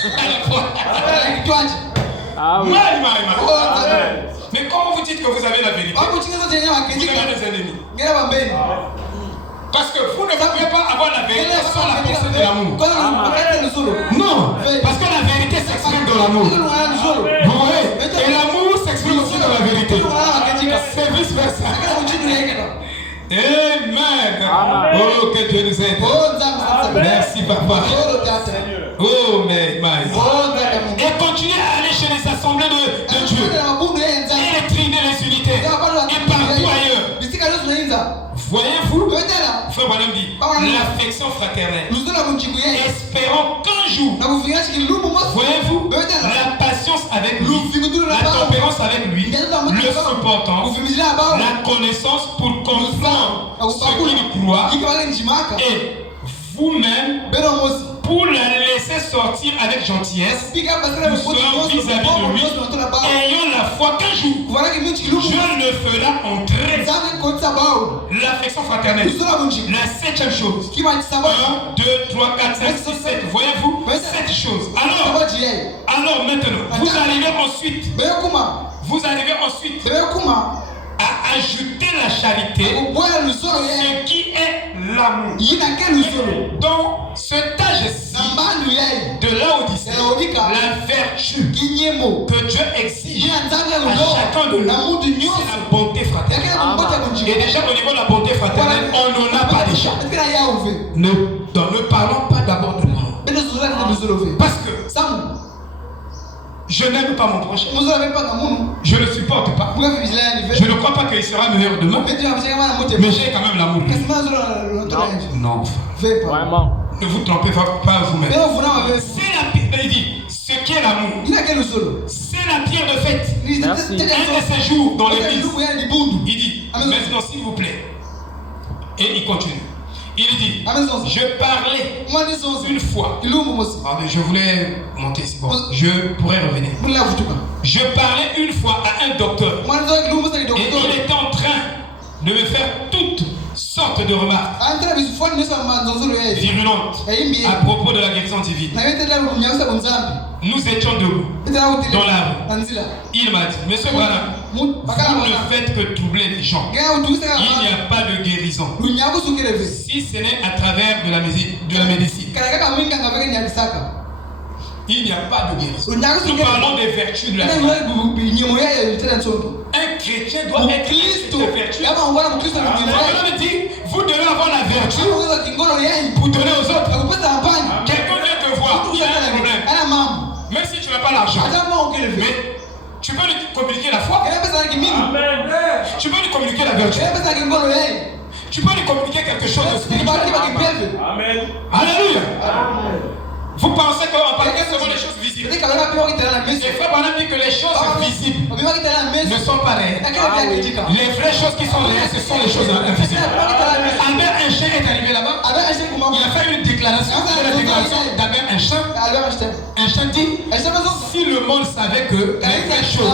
À la fois. Ah oui. Mais comment vous dites que vous avez la vérité? Vous avez des ennemis. Parce que vous ne pouvez pas avoir la vérité sans la pensée de l'amour. Non, parce que la vérité s'exprime dans l'amour. Vous voyez? Et l'amour s'exprime aussi dans la vérité. C'est vice versa. Amen. Oh, que Dieu nous aide. Merci, papa. Oh, mais. Et continuez à aller chez les assemblées de Dieu. Et les triner les unités. Et partout ailleurs. Voyez-vous, frère Branham dit, l'affection fraternelle. Espérons qu'un jour, voyez-vous, la patience avec lui, la tempérance avec lui, le supportant, la connaissance pour comprendre ce qu'il croit, et vous-même, pour la laisser sortir avec gentillesse, nous serons vis-à-vis de lui, ayant la foi qu'un jour, Dieu le fera entrer. L'affection fraternelle. La septième chose. 1, 2, 3, 4, 5, 6, 7. Voyez-vous? 7 choses. Alors maintenant, vous arrivez ensuite à ajouter la charité, ce qui est l'amour. Dans cet âge-ci de Laodicée, la vertu que Dieu exige à chacun de nous, c'est la bonté fraternelle. Et déjà au niveau de la bonté fraternelle, on n'en a pas déjà. Ne parlons pas d'abord de l'amour. Parce que je n'aime pas mon prochain. Je ne le supporte pas. Je ne crois pas qu'il sera meilleur demain. Mais j'ai quand même l'amour. Non. Vraiment. Ne vous trompez pas vous-même. C'est la pierre. Il dit, ce qui est l'amour, c'est la pierre de fête. Merci. Un de ces jours dans l'église, il dit, maintenant s'il vous plaît. Et il continue. Il dit, je parlais une fois. Je voulais monter ici. Bon, je pourrais revenir. Je parlais une fois à un docteur. Et il était en train de me faire toutes sortes de remarques virulentes à propos de la guérison divine. Nous étions debout dans la rue. Il m'a dit, monsieur Branham, vous ne faites que troubler les gens. Il n'y a pas de guérison si ce n'est à travers de la médecine. Il n'y a pas de guérison. Nous parlons des vertus de la vie. Un chrétien doit être cette vertu. Vous devez avoir la vertu pour donner aux autres. Quelqu'un vient te voir, il y a un problème. Même si tu n'as pas l'argent, mais tu peux lui communiquer la foi. Tu peux lui communiquer la vertu. Tu peux lui communiquer quelque chose de spirituel. Amen. Alléluia. Vous pensez qu'on parle seulement des choses visibles. Et Frère Branham dit que les choses visibles ne sont pas réelles. Les vraies choses qui sont réelles, ce sont les choses invisibles. Albert Einstein est arrivé là-bas. Il a fait une déclaration. C'est la déclaration d'Albert Einstein. Einstein dit, si le monde savait que les vraies choses,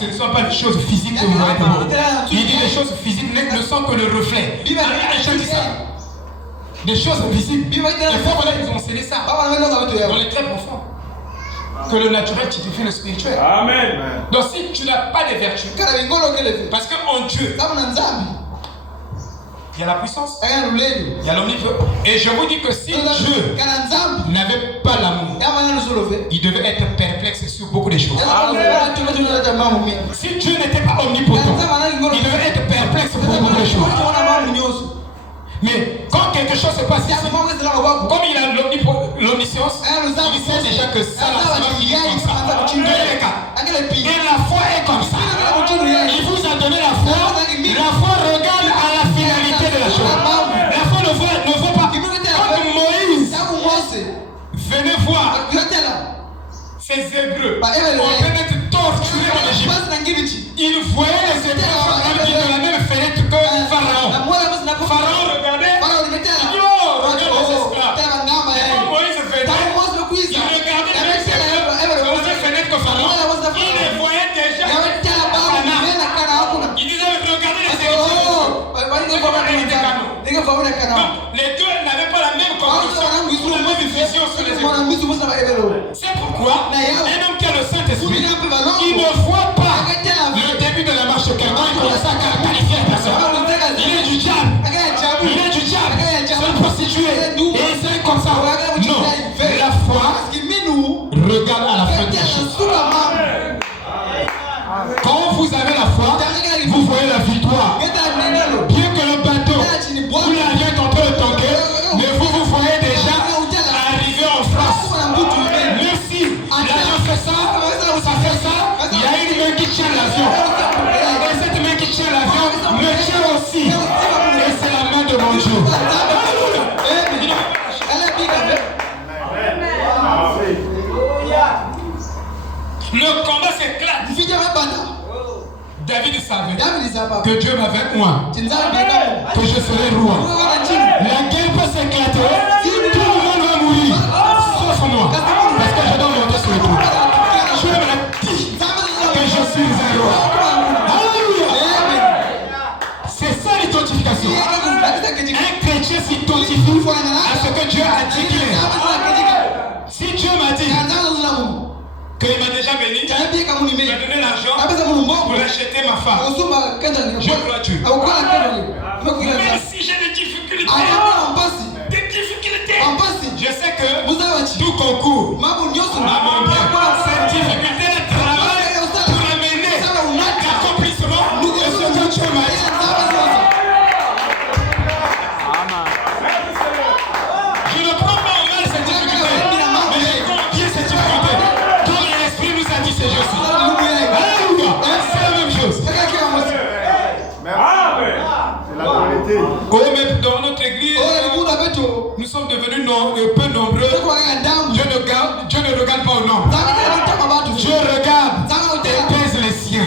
ce ne sont pas les choses physiques que vous voyez pour moi. Il dit les choses physiques ne sont que le reflet. Einstein dit ça. Des choses visibles. Et voilà, ils ont enseigné ça. Dans les très profonds. Que le naturel typifie le spirituel. Amen. Donc si tu n'as pas de vertus, parce qu'en Dieu, il y a la puissance, il y a l'omnipotence. Et je vous dis que si Dieu n'avait pas l'amour, il devait être perplexe sur beaucoup de choses. Si Dieu n'était pas omnipotent, il devait être perplexe pour beaucoup de choses. Mais quand quelque chose se passe ici, comme il a l'omniscience, il sait déjà que ça va finir comme ça. Et la foi est comme ça. Il vous a donné la foi. La foi regarde à la finalité de la chose. La foi ne voit pas. Comme Moïse venez voir ces Hébreux en train d'être torturés en Égypte. Il voyait les Hébreux de la même fenêtre que Pharaon. Pharaon regardait. Il dit oh, regarde les esclaves. Quand Moïse venait, il regardait les mêmes fenêtres que Pharaon. Il les voyait déjà. Il disait regardez les Égyptiens. Donc les deux n'avaient pas la même compréhension, la même vision sur les Égyptiens. C'est pourquoi un homme qui a le Saint-Esprit, il ne voit pas le début de la marche de quelqu'un, il commence à qualifier la personne. Il est du diable. Il est du diable. C'est une prostituée. Et c'est comme ça. Non. La foi regarde à la fin de la chose. Quand vous avez la foi, vous voyez la victoire. Bien que le bateau ou l'avion est en train de tanker, mais vous voyez déjà arriver en France. Même si l'avion fait ça, il y a une main qui tient l'avion. Et cette main qui tient l'avion me tient aussi. Et c'est la main de mon Dieu. Le combat s'éclate. David savait que Dieu m'avait moi, que je serais roi. La guerre peut s'éclater, tout le monde va mourir, sauf moi, parce que je dois monter sur le trône. Dieu m'a dit que je suis un roi. Alléluia. C'est ça l'identification. Un chrétien s'identifie à ce que Dieu a dit qu'il est. Si Dieu m'a dit qu'il m'a déjà béni, il m'a donné l'argent pour acheter ma femme, je crois Dieu. Même si j'ai des difficultés, je sais que tout concourt à mon bien. Cette difficulté de travail pour amener l'accomplissement de ce que Dieu m'a dit. Je ne prends pas en mal cette difficulté, mais je prends bien cette difficulté. Quand l'Esprit nous a dit ces choses-ci. Alléluia. C'est la même chose. Oh, mais dans notre église, nous sommes devenus peu nombreux. Dieu ne regarde pas au nombre. Dieu regarde et pèse les siens.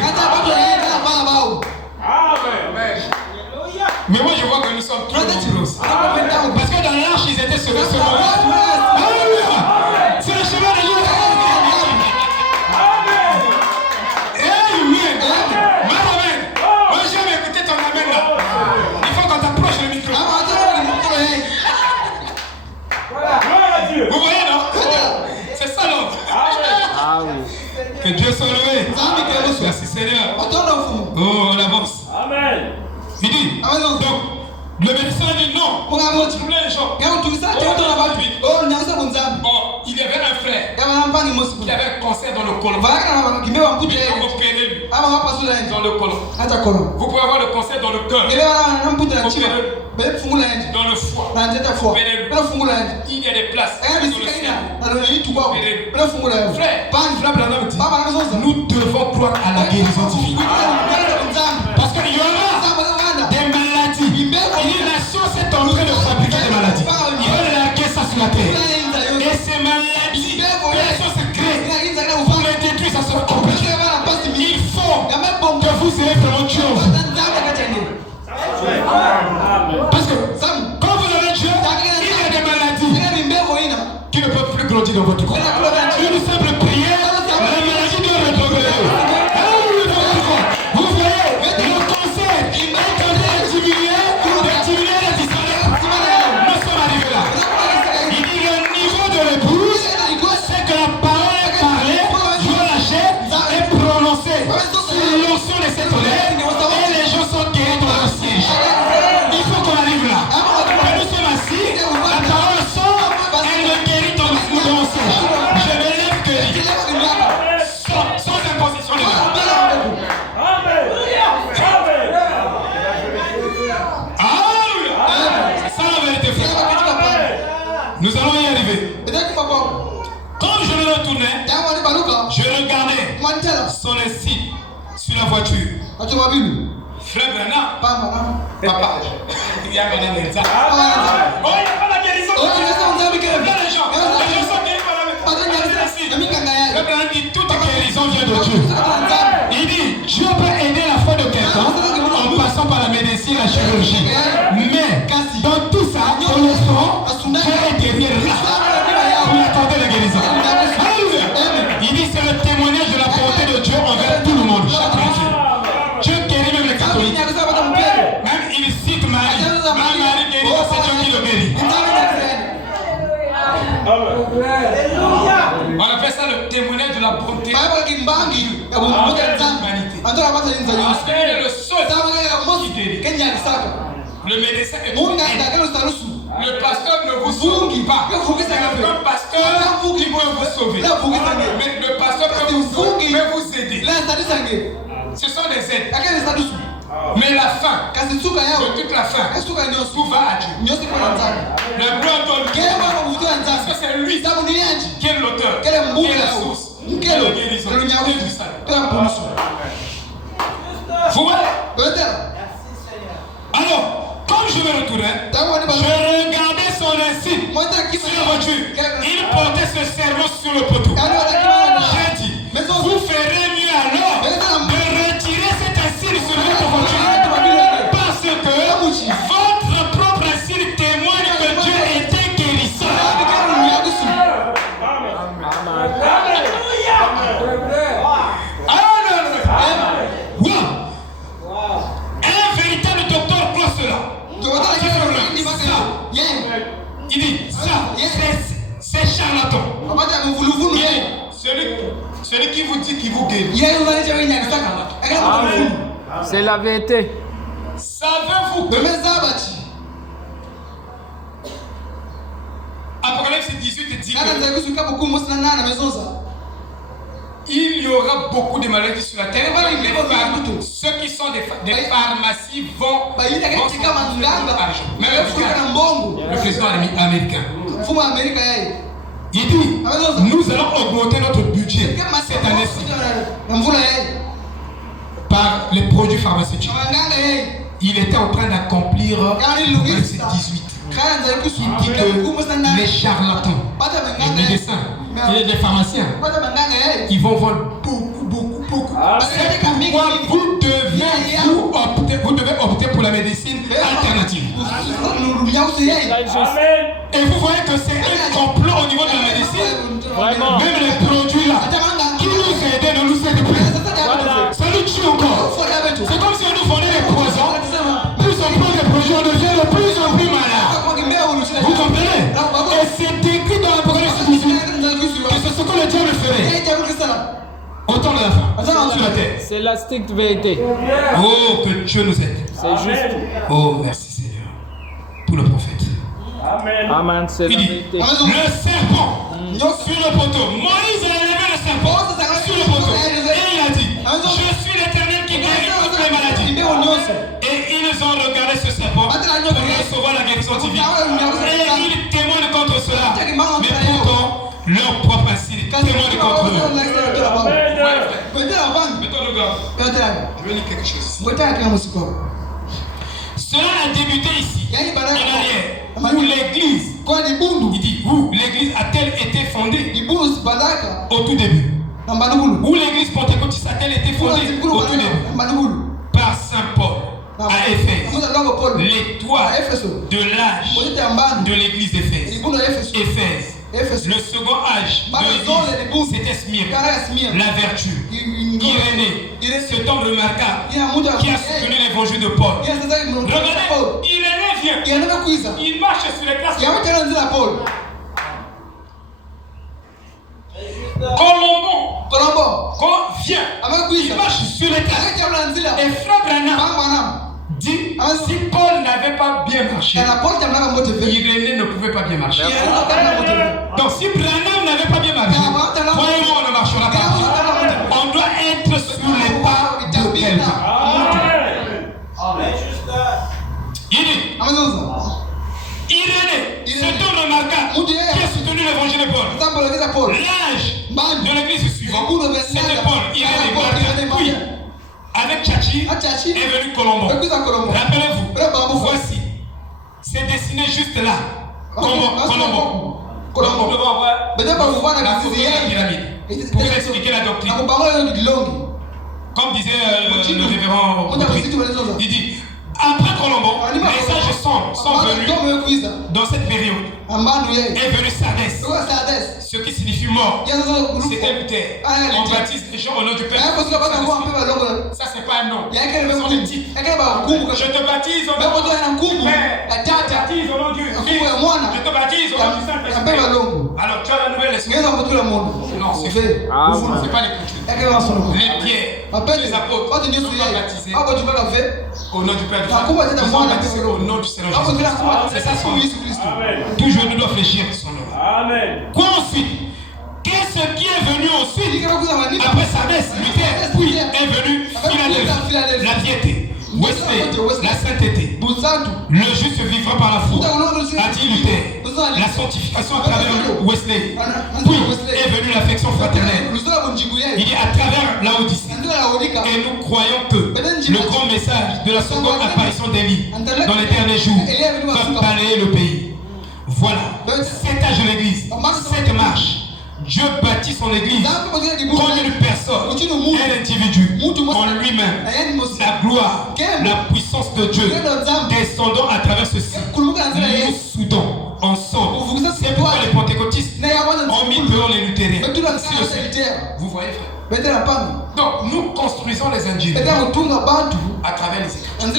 Mais moi je vois que nous sommes trop nombreux. Parce que dans l'arche ils étaient sur le chemin. Alléluia. C'est le chemin de Dieu. Amen. Moi j'aime écouter ton amen là. Il faut qu'on t'approche le micro. Vous voyez non? C'est ça l'ordre. Que Dieu soit loué. Merci Seigneur. Oh, on avance. Amen. Il dit, donc, le médecin dit non. Vous trouvez les gens. Il y avait un frère qui avait un cancer dans le côlon. Ils ont opéré lui dans le côlon. Vous pouvez avoir le cancer dans le cœur. Dans le foie. Il y a des places. Frère, nous devons croire à la guérison divine. Parce qu'il y aura des maladies. Et la science est en train de fabriquer des maladies. Il veut larguer ça sur la terre. Et vous serez vraiment tué en vous. Parce que quand vous avez Dieu, il y a des maladies qui ne peuvent plus grandir dans votre corps. Une simple prière, la maladie doit rétrograder. Vous voyez, le cancer est en train de diminuer, de disparaître. Nous sommes arrivés là. Il dit le niveau de l'épouse, c'est que la parole est parlée, Dieu lâchée et prononcée. L'onction de cette lèvre et les gens sont guéris dans leur siège. Il faut qu'on arrive là. Quand nous sommes assis, la parole sort, elle me guérit dans mon siège. Je me lève guéri. Sans imposition de main. C'est ça la vérité, frère. Nous allons y arriver. Comme je me retournais, je regardais son insigne sur la voiture. Frère Bernard, papa, il y a Bernard Nelsa. Oh, il n'y a pas la guérison. Les gens sont guéris par la guérison. Frère Bernard dit toute guérison vient de Dieu. Il dit Dieu peut aider la foi de quelqu'un en passant par la médecine, la chirurgie. Mais dans tout ça, dans le fond, Dieu est derrière là pour accorder la guérison. Il dit c'est le témoignage de la volonté de Dieu envers tout le monde, chaque chrétien. Dieu guérit même les catholiques. Même il cite Marie. Marie guérit, c'est Dieu qui le guérit. On appelle ça le témoignage de la bonté de l'humanité. Il est le seul qui guérit. Le médecin est tout. Le pasteur ne vous sauve pas. Le pasteur qui peut vous sauver. Mais le pasteur peut vous aider. Ce sont des aides. Mais la fin, de toute la fin, tout va à Dieu. La gloire donne Dieu. Parce que c'est lui qui est l'auteur, qui est la source, qui est le guérisseur, qui est du salut. Vous voyez? Alors, comme je me retournais, je regardais son insigne sur la voiture. Il portait ce serment sur le poteau. J'ai dit, vous ferez mieux alors de retirer cet insigne sur votre voiture. Parce que votre propre insigne témoigne que Dieu était guérisseur. Un véritable docteur croit cela. Il dit ça, c'est charlatan. Celui qui vous dit qu'il vous guérit. C'est la vérité. Savez-vous que Apocalypse 18 dit que il y aura beaucoup de maladies sur la terre. Ceux qui sont des pharmacies vont le président américain. Il dit, nous allons augmenter notre budget cette année-ci par les produits pharmaceutiques. Il était en train d'accomplir Apocalypse 18. Il dit que les charlatans, les médecins, les pharmaciens, ils vont vendre beaucoup. C'est pourquoi vous devez opter pour la médecine alternative. Et vous voyez que c'est un complot au niveau de la médecine. Vraiment. Même les produits là, qui nous aident ne nous aident plus. Ça nous tue encore. C'est comme si on nous vendait des poisons. Plus on prend des produits, on devient de plus en plus malade. Vous comprenez? Et c'est écrit dans l'Apocalypse 18 que c'est ce que le diable ferait au temps de la fin sur la terre. C'est la stricte vérité. Oh, que Dieu nous aide. C'est juste. Oh, merci Seigneur pour le prophète. Amen, c'est la Il dit, vérité. le serpent sur le poteau. Moïse a élevé le serpent sur le poteau. Et il a dit, je suis l'Éternel qui guérit toutes les maladies. Et ils ont regardé ce serpent pour recevoir la guérison divine. Et ils témoignent contre cela. Mais pourtant, leur propre insigne témoigne contre eux. Mettons le gars. Je vais lire quelque chose. Cela a débuté ici, en arrière, où l'église, il dit, où l'église a-t-elle été fondée au tout début. Où l'église pentecôtiste a-t-elle été fondée au tout début? Par Saint Paul à Éphèse. L'étoile de l'âge de l'église d'Éphèse. Le second âge de l'église, c'était Smyrne, la vertu. Irénée, cet homme remarquable qui a soutenu l'évangile de Paul. Regardez, Irénée vient, il marche sur les classes. Colombo vient, il marche sur les classes. Et Frère Branham dit, si Paul n'avait pas bien marché, Irénée ne pouvait pas bien marcher. Donc si Branham n'avait pas bien marché, voyez-moi, on ne marchera pas. On doit être sur les pas de quelqu'un. Il dit, Irénée, c'est un remarquable qui a soutenu l'évangile de Paul. L'âge de l'église suivante, c'était Paul, Irénée, puis avec Tchachi est venu Colombo. Rappelez-vous, voici, c'est dessiné juste là. Colombo. Colombo devant voir la photo de la pyramide pour vous expliquer la doctrine. Comme disait le révérend, il dit, après Colombo, les sages sont venus dans cette période. Est venu Sardès, ce qui signifie mort. C'était Luther. On baptise les gens au nom du Père. Ça, c'est pas un nom. Ce sont des titres. Je te baptise au nom du Père. Je te baptise au nom du Fils. Je te baptise au nom du Saint-Esprit. Alors, tu as la nouvelle esprit. Non, c'est faux. C'est pas l'écriture. Les pierres, les apôtres, ne sont pas baptisés au nom du Père. Ils sont baptisés au nom du Seigneur Jésus. C'est ça son nom. Toujours nous devons fléchir son nom. Amen. Quoi ensuite? Qu'est-ce qui est venu ensuite? Après Sardès, Luther, puis est venu Philadelphie, la piété, Wesley, la sainteté. Le juste vivra par la foi, a dit Luther. La sanctification à travers Wesley. Puis est venue l'affection fraternelle. Il est à travers la Odyssée. Et nous croyons que le grand message de la seconde apparition d'Élie dans les derniers jours va balayer le pays. Voilà, cet âge de l'église, cette marche. Dieu bâtit son église comme une personne, un individu, en lui-même. La gloire, la puissance de Dieu descendant à travers ceci. Nous soudons ensemble. C'est pourquoi les pentecôtistes ont mis dehors les luthériens. Vous voyez, frère? Donc, nous construisons les individus à travers les Écritures.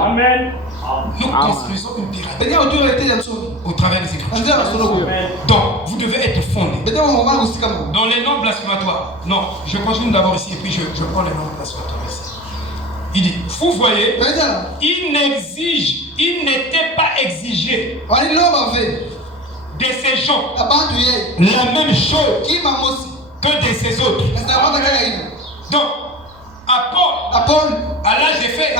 Amen. Nous construisons une pyramide au travers des Écritures. Donc, vous devez être fondé dans les noms blasphématoires. Non, je continue d'abord ici et puis je prends les noms blasphématoires ici. Il dit, vous voyez, il n'était pas exigé de ces gens la même chose que de ces autres. Donc, à l'âge des faits,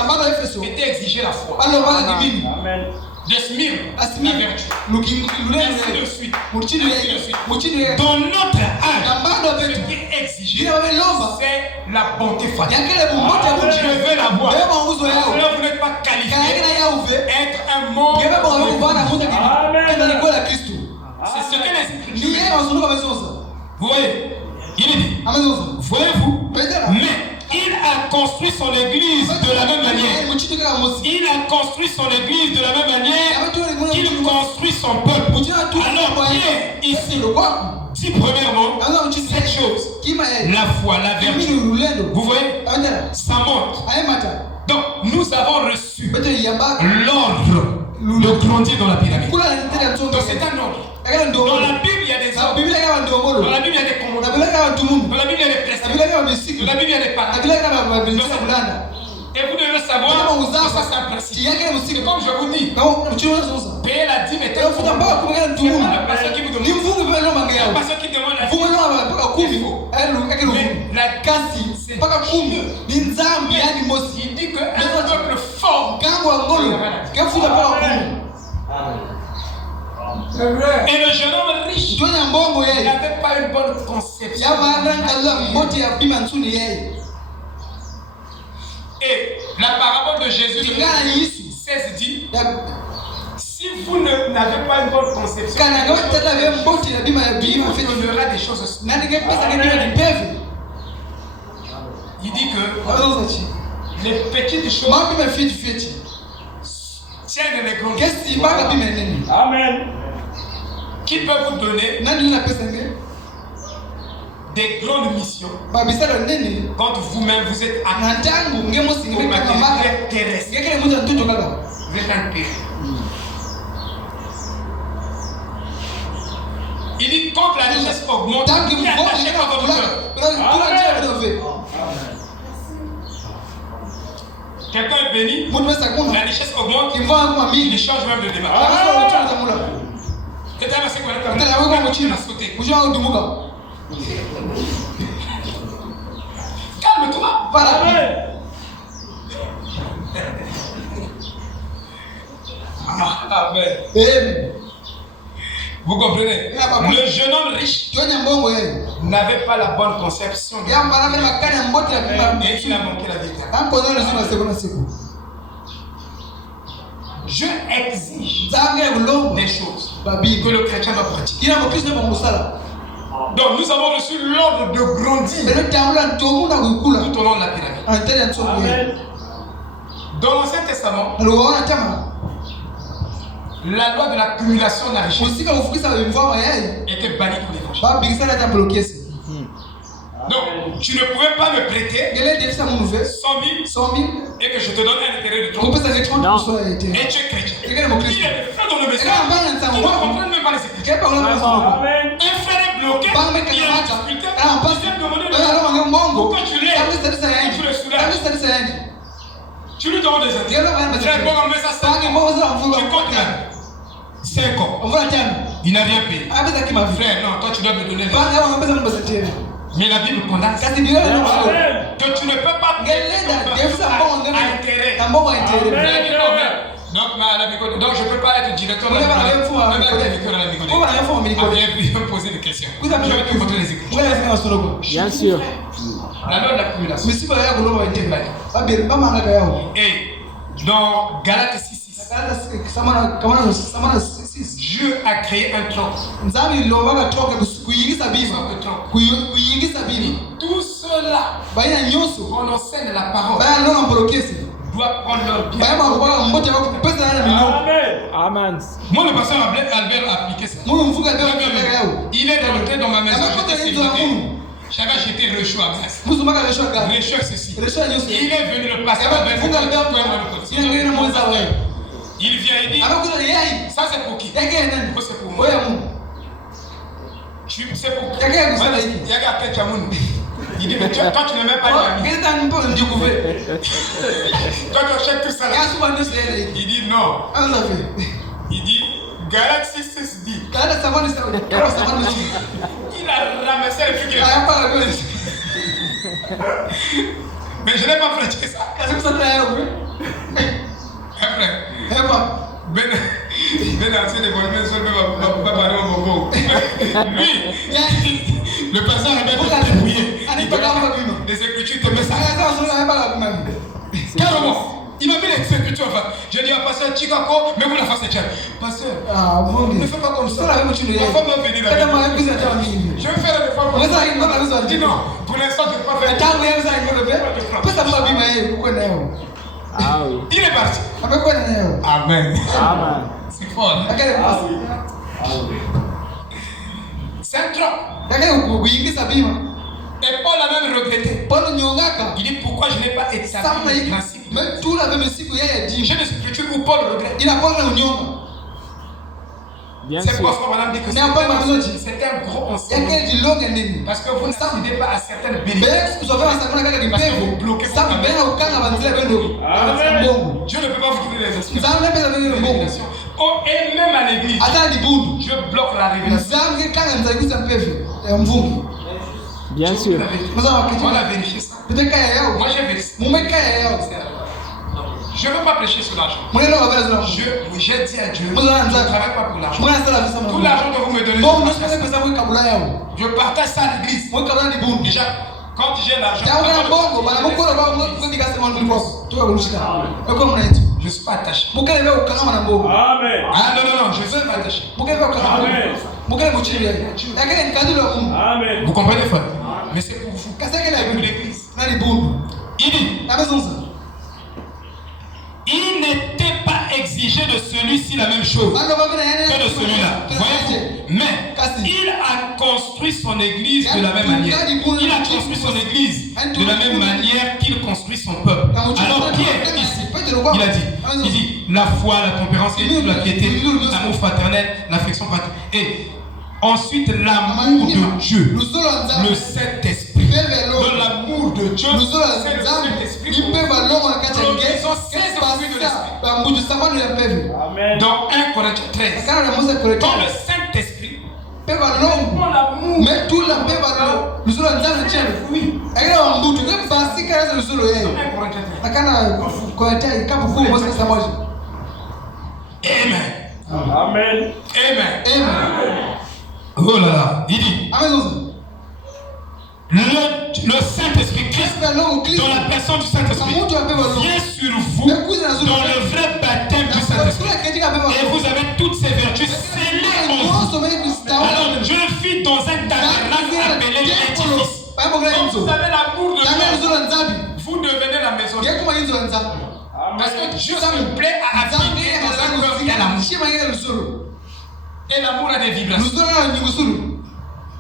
était exigé la foi. Amen. De Smyrne, la vertu. Ainsi de suite. Dans notre âge, ce qui est exigé, c'est la bonté fatale. Je veux la voir. Vous n'êtes pas qualifié d'être un membre. C'est ce que les Écritures disent. Vous voyez, il dit, voyez-vous, mais il a construit son église de la même manière. Il a construit son église de la même manière qu'il construit son peuple. Alors, Pierre, ici, dit premièrement, cette chose, la foi, la vertu. Vous voyez, ça monte. Donc, nous avons reçu l'ordre de grandir dans la pyramide. Donc, c'est un ordre. Dans la Bible, il y a des ordres. Dans la Bible, il y a des commandements. Dans la Bible, il y a des prescriptions. Dans la Bible, il y a des paroles. Et vous devez savoir que ça, c'est un principe. C'est comme je vous dis. Payer la dîme est un faux. C'est pas la personne qui vous demande. La personne qui demande la dîme. Mais la kasi, c'est Dieu. Il dit qu'un peuple fort. Et le jeune homme riche n'avait pas une bonne conception. Et la parabole de Jésus 16 dit, si vous n'avez pas une bonne conception, il vous donnera des choses. Il dit que les petites choses tiennent les grandes choses. Amen. Qui peut vous donner des grandes missions quand vous-même vous êtes actif pour matériel terrestre. Vous êtes un péché. Il dit quand la richesse augmente, vous attachez pas votre cœur. Quelqu'un est béni, la richesse augmente, il change même de démarche. Calme-toi. Amen. Vous comprenez? Le jeune homme riche n'avait pas la bonne conception et il a manqué la vérité. Je exige des choses que le chrétien doit pratiquer. Donc nous avons reçu l'ordre de grandir tout au long de la pyramide. Amen. Dans l'Ancien Testament, la loi de l'accumulation de la richesse était bannie pour l'évangile. Donc, tu ne pouvais pas me prêter 100 000 et que je te donne un intérêt de 30 000. Et tu es chrétien. Il est frère dans le message. Tu ne comprends même pas les écritures. Amen. Un frère est bloqué. Il a une difficulté. Il vient demander pourquoi tu l'es. Tu le soulages. Tu lui donnes des intérêts. Frère, bon, mais ça, tu comptes 5 ans. Il n'a rien payé. Frère, non, toi tu dois me donner. Mais la Bible condamne que tu ne peux pas payer à intérêt. Donc je ne peux pas être directeur de la Bible. Il va me poser des questions. Je vais te montrer les écritures. Bien sûr. La loi de l'accumulation. Et dans Galates 6:6, Dieu a créé un tronc. Tout cela, on enseigne la parole, doit prendre leur bien. Amen. Moi, le pasteur Albert a appliqué ça. Il est rentré dans ma maison. J'avais acheté le choix à glace. Le choix ceci. Il est venu le pasteur Albert. Il vient et dit, ça c'est pour qui? C'est pour moi. C'est pour qui? Il dit, mais toi tu n'es même pas ami. Toi tu achètes tout ça là. Il dit non. Il dit, Galates 6:6 dit. Il a ramassé le truc. Mais je n'ai pas prêté ça. Ben assez de bonheur, seul ne va pas parler au Bongo. Lui, le pasteur avait été débrouillé. Les écritures te mettent ça. Carrément. Il m'a mis les écritures en face. J'ai dit à pasteur Chikako, mais vous la faites tiens. Pasteur, ne fais pas comme ça. Ma femme va venir là. Je vais faire des femmes. Dis non, pour l'instant je ne peux pas faire. Il est parti. Amen. Amen. C'est fort. C'est un trop. Et Paul a même regretté. Il dit pourquoi je n'ai pas établi le principe. J'ai des écritures où Paul regrette. Bien c'est sûr. pourquoi madame dit que c'était un gros enseignement. Parce que vous n'accédez pas à certaines bénédictions. Parce que vous bloquez votre Amen. Dieu ne peut pas vous donner des excuses. Et même à l'église, Dieu bloque la révélation. Bien sûr. On a vérifié ça. Moi j'ai vérifié. Je ne veux pas prêcher sur l'argent. J'ai dit à Dieu, je ne travaille pas pour l'argent. Tout l'argent que vous me donnez, je partage ça à l'église. Déjà, quand j'ai l'argent, je ne suis pas attaché. Amen. Ah non, je ne suis pas attaché. Amen. Vous comprenez, frère? Mais c'est pour vous. C'est pour l'église. Il dit, il n'était pas exigé de celui-ci la même chose que de celui-là. Voyez-vous? Mais il a construit son église de la même manière. Il a construit son église de la même manière qu'il construit son peuple. Alors Pierre, ici, il dit la foi, la tempérance, la piété, l'amour fraternel, l'affection paternelle. Et ensuite l'amour de Dieu, le Saint-Esprit. De l'amour de Dieu, c'est le Saint-Esprit. Dans 1 Corinthiens 13, dans le Saint-Esprit, mais tout la paix va nous allons dans le ciel. Oui. Et là on doute que parce que c'est le solo eh. Akana Corinthiens cap pour moi c'est ça moi. Amen. Amen. Amen. Amen. Oh là là, il dit. Amen. Le Saint-Esprit, Christ, dans la personne du Saint-Esprit, vient sur vous dans le vrai baptême du Saint-Esprit. Et vous avez toutes ces vertus scellées en vous. Alors Dieu vit dans un tabernacle appelé l'édifice. Quand vous avez l'amour de Dieu, vous devenez la maison de Dieu. Parce que Dieu se plaît à habiter dans un cœur qui a l'amour. Et l'amour a des vibrations.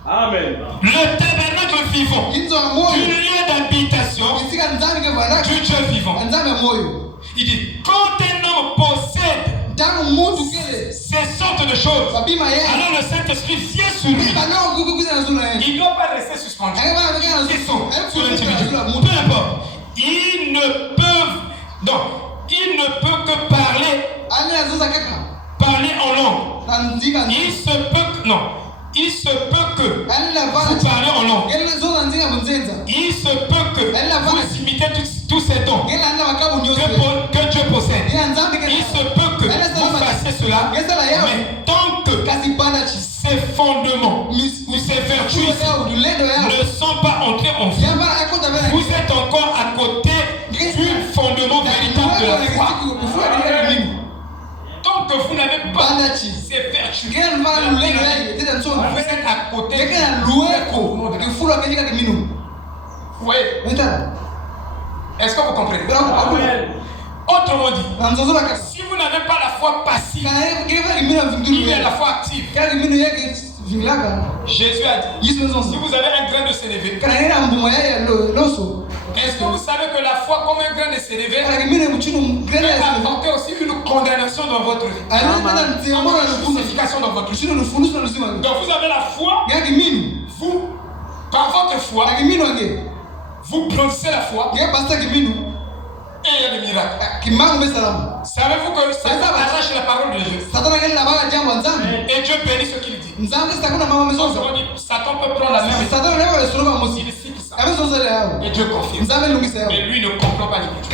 Amen. Le tabernacle vivant, du lieu d'habitation du Dieu vivant. Il dit, quand un homme possède ces sortes de choses, alors le Saint-Esprit vient sur lui. Il ne doit pas rester suspendu. Sur l'individu. Peu importe. Il ne peut que parler en langue. Il se peut que vous parlez en langue. Il se peut que vous imitez tous ces dons que Dieu possède. Il se peut que vous fassiez cela. Mais tant que ces fondements ou ces vertus ne sont pas entrés en vous, vous êtes encore à côté du fondement véritable de la foi. Tant que vous n'avez pas ces vertus, vous êtes à côté. Vous voyez? Est-ce que vous comprenez? Autrement dit, si vous n'avez pas la foi passive, il y a la foi active. Jésus a dit, si vous avez un grain de sénévé, est-ce que vous savez que la foi comme un grain de sénévé peut apporter aussi une condamnation dans votre vie, une justification dans votre vie. Donc vous avez la foi, vous, par votre foi, vous produisez la foi, et il y a des miracles. Savez-vous que Satan arrache la parole de Dieu et Dieu bénit ce qu'il dit. Satan peut prendre la même et il cite ça. Et Dieu confirme. Mais lui ne comprend pas l'écriture.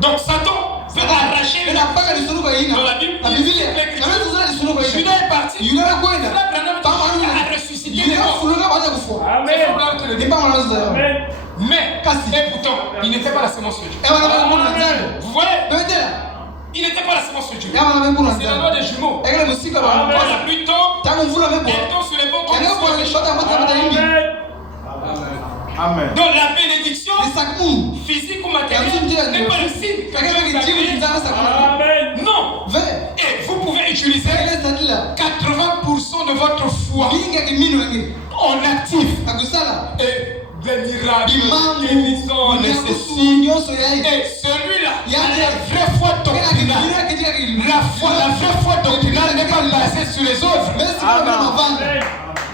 Donc Satan veut arracher dans la Bible. Judas est parti. Il a ressuscité les morts. Mais, et pourtant, il n'était pas la sémence de Dieu. Vous voyez? Il n'était pas la sémence de Dieu. C'est la loi des jumeaux. Quand la pluie tombe, elle tombe sur les bons comme Amen. Donc la bénédiction physique ou matérielle n'est pas le signe que Dieu Amen. Non. Et vous pouvez utiliser 80% de votre foi en actif. Et des miracles, des guérisons, des ceci. Et celui-là, il y a la vraie foi doctrinale. La vraie foi doctrinale n'est pas basée sur les œuvres.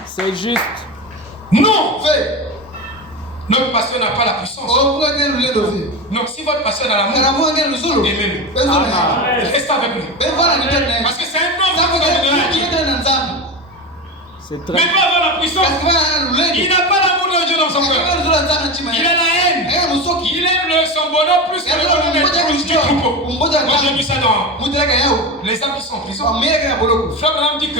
C'est juste. Non. Notre pasteur n'a pas la puissance. Non, si votre pasteur a l'amour, aimez-le. Restez avec nous. Parce que c'est un homme qui vous a donné la Dieu. Mais pas avoir la puissance. Il n'a pas l'amour de Dieu dans son cœur. Il a la haine. Il aime son bonheur plus que le bonheur du troupeau. Moi j'ai vu ça dans les hommes qui sont en prison. Frère Branham dit que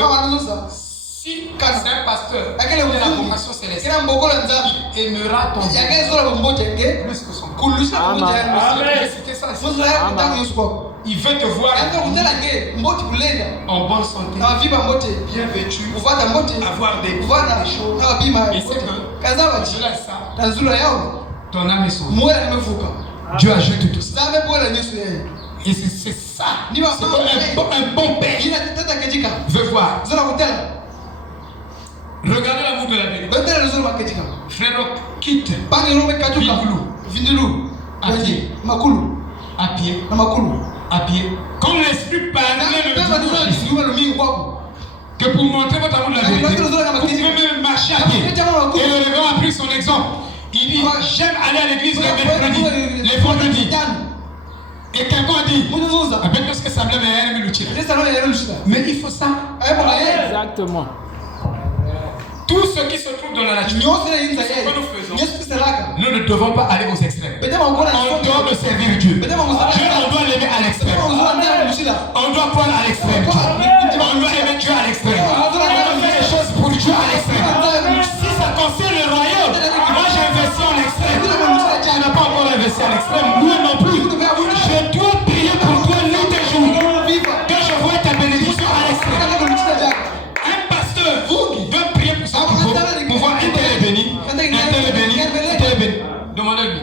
si c'est un pasteur de la vocation céleste, il aimera ton Dieu plus que son cœur. J'ai cité ça. Il veut te voir en bonne santé, bien vêtu, avoir des choses. Et c'est que Cela ça. Ton âme est sauvée. Dieu a jeté tout ça. Et c'est ça. C'est comme un bon père veut voir. Regardez l'amour de la vérité. Frère, quitte Vindulu à pied. À pied. À pied. Comme l'esprit parlait le dimanche que pour montrer votre amour de la vérité, vous pouvez même marcher à pied. Et le révérend a pris son exemple. Il dit, j'aime aller à l'église le mercredi, les vendredis. Et quelqu'un a dit, avec ce que ça me lève, mais il faut ça. Exactement. Tout ce qui se trouve dans la nature, ce que nous faisons, nous ne devons pas aller aux extrêmes. On doit le servir Dieu. Dieu, on doit l'aimer à l'extrême. On doit croire à l'extrême. On doit aimer Dieu à l'extrême. On doit faire les choses pour Dieu à l'extrême. Si ça concerne le royaume, moi j'ai investi en extrême. Tu n'as pas encore investi à l'extrême. Moi non plus. Je dois prier pour toi nuit et jour. Que je vois ta bénédiction à l'extrême. Un pasteur veut prier pour ça pour pouvoir un tel est béni, un tel est béni, un tel est béni. Demandez-lui.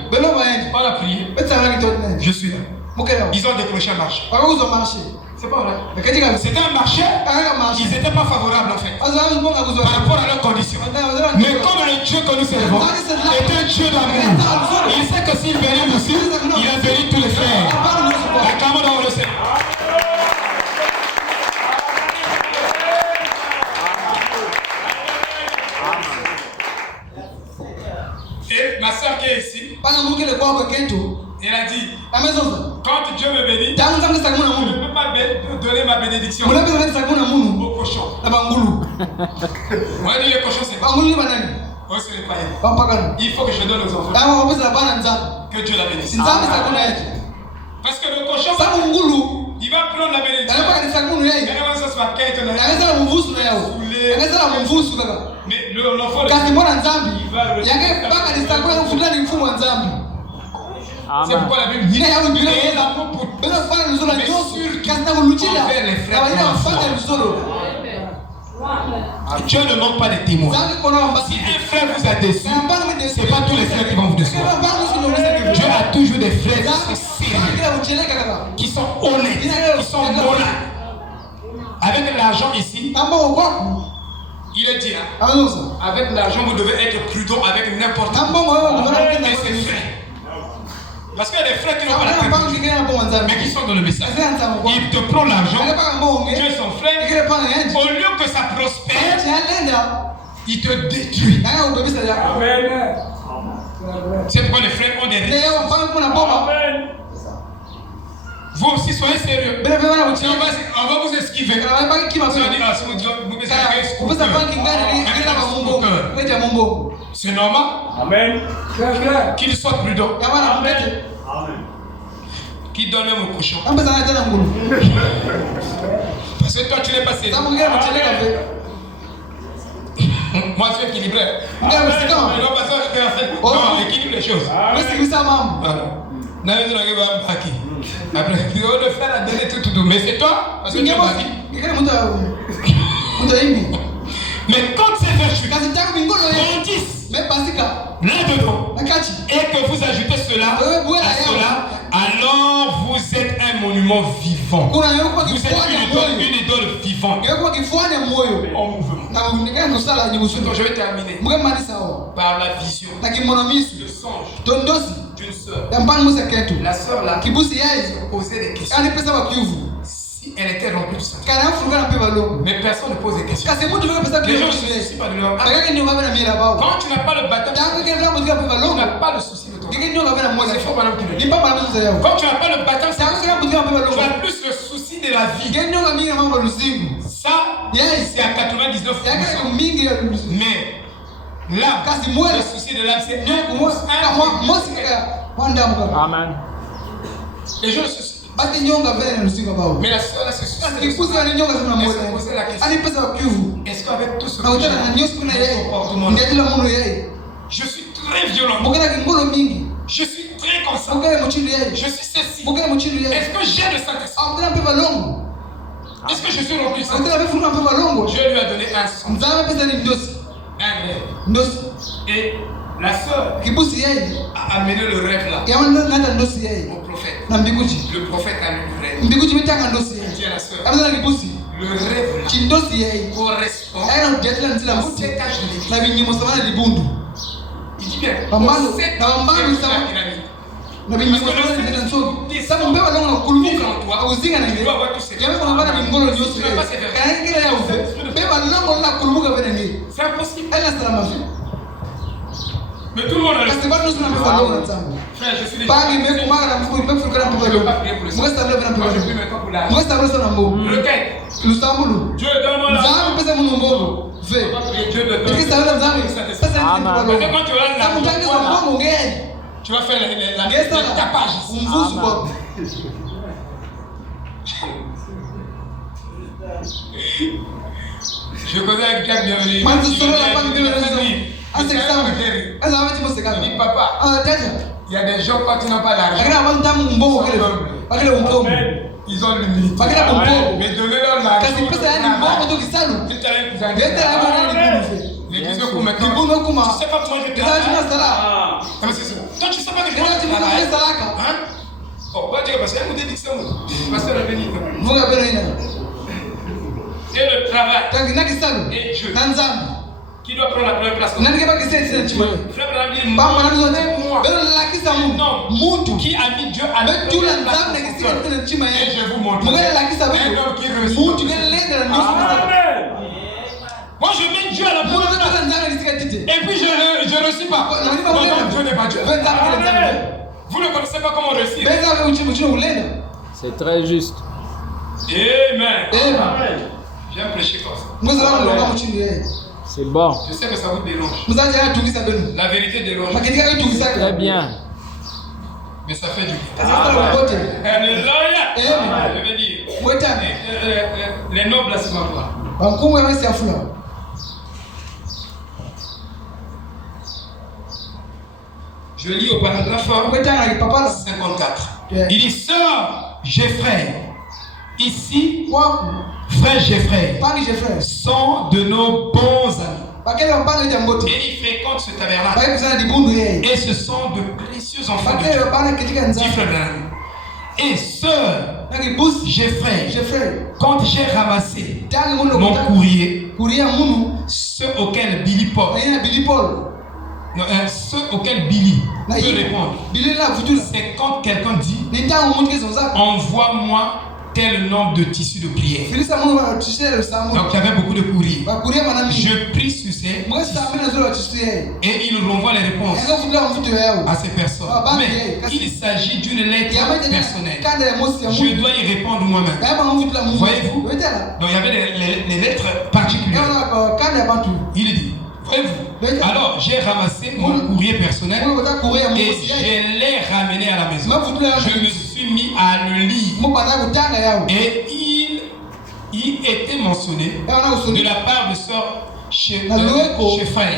On a prié. Je suis là. Ils ont décroché un marché. C'est pas vrai. C'était un marché. Ils n'étaient pas favorables en fait. Par rapport à leurs conditions. Mais comme le Dieu que nous servons est un Dieu d'amour, il sait que s'il bénit aussi, il a béni tous les frères. Acclamons dans le Seigneur. Et ma soeur qui est ici, elle a dit, quand Dieu me bénit, je ne peux pas donner ma bénédiction au cochon. On a dit les cochons c'est quoi? Oh, c'est les païens. Il faut que je donne aux enfants. Que Dieu la bénisse. Parce que le cochon, il va prendre la bénédiction. Mais l'enfant, c'est pourquoi la Bible dit l'amour pour tous, mais surtout envers les frères et les sœurs. Dieu ne manque pas de témoins. Si un frère vous a déçu, ce n'est pas tous les frères qui vont vous décevoir. Dieu a toujours des frères qui sont sérieux, qui sont honnêtes, qui sont morales. Avec l'argent ici, il est dit, avec l'argent vous devez être prudent avec n'importe qui. Mais c'est vrai. Parce qu'il y a des frères qui n'ont pas la tête, mais qui sont dans le message. Ils te prennent l'argent, tu es son frère, au lieu que ça prospère, il te détruit. Amen. C'est pourquoi les frères ont des risques. Vous aussi soyez sérieux. On va vous esquiver. C'est normal. Amen. Qu'il soit prudent. Qu'il donne même au cochon. Parce que toi tu n'es pas sérieux. Moi je suis équilibré. Non, équilibre les choses. Après, le frère a donné tout. Mais c'est toi, parce que tu as dit. Mais quand ces vertus grandissent là-dedans et que vous ajoutez cela à cela, alors vous êtes un monument vivant. Vous êtes une idole vivante. En mouvement. Donc je vais terminer par la vision, le songe d'une sœur. La sœur là posait des questions. Si elle était remplie de ça. Mais personne ne pose des questions. Les gens ne se soucient pas de leur âme. Quand tu n'as pas le baptême, tu n'as pas le souci de toi. C'est faux, madame qui le dit. Quand tu n'as pas le baptême, tu as plus le souci de la vie. Ça, c'est à 99%. Mais là, le souci de l'âme, c'est 1%. Amen. Les gens se soucient. Mais la soeur, là, se soucie. Elle se posait la question. Est-ce qu'avec tout ce que je suis très violent, je suis très constant, je suis ceci, est-ce que j'ai le Saint-Esprit? Est-ce que je suis rempli de Saint-Esprit? Dieu lui a donné un sang. un rêve. Et la sœur a amené le rêve là au prophète. Le prophète a lu le rêve. Il dit à la sœur, le rêve là correspond au 7 âges de l'Église. Il dit bien, au 7 âges qu'il a mis. Parce que le Seigneur descend vivre en toi. Tu dois avoir tous ces rêves. Tu ne peux pas se faire. C'est impossible. Mais tout le monde a le frère, je suis déjà. Je ne veux pas prier pour le Seigneur. Moi, je prie maintenant pour l'argent. Lequel? Dieu donne-moi l'argent. Dieu te donne. Parce que quand tu auras l'argent, tu vas faire le tapage ici. Je connais un gars bienvenu. Il dit papa, il y a des gens quand ils n'ont pas d'argent, ils ont l'humilité. Mais donnez-leur l'argent. L'église de Koumé. Tu sais pas comment je travaille. Toi, tu sais pas que je travaille. Oh, pas dire parce qu'il y a une dédiction. Pasteur est venu. Et le travail. Et Dieu. Qui doit prendre la première place? Frère Branham dit moi qui a mis Dieu à la première place. Et je vous montre. Un homme qui reçoit. Moi je mets Dieu à la première place. Et puis je ne reçois pas. Donc Dieu n'est pas Dieu. Vous ne connaissez pas comment réussir. C'est très juste. Amen. Je viens prêcher comme ça. C'est bon. Je sais que ça vous dérange. La vérité dérange. Très bien. Mais ça fait du bien. Alléluia. Je veux dire, les nobles à ce moment-là. Je lis au paragraphe 54. Il dit, sœur Geoffrey, ici, frère Geoffrey, sont de nos bons amis. Et ils fréquentent ce tabernacle. Et ce sont de précieux enfants de Dieu. Dit frère Branham. Et sœur Geoffrey, quand j'ai ramassé mon courrier, ceux auxquels Billy Paul, ceux auxquels Billy peut répondre, c'est quand quelqu'un dit envoie-moi tel nombre de tissus de prière. Donc il y avait beaucoup de courriers. Je prie sur ces tissus et il renvoie les réponses à ces personnes. Mais il s'agit d'une lettre personnelle. Je dois y répondre moi-même. Voyez-vous? Donc il y avait les lettres particulières. Il dit, voyez-vous? Alors j'ai ramassé mon courrier personnel et je l'ai ramené à la maison. Je me suis mis à le lire. Et il était mentionné de la part de sœur Geoffrey.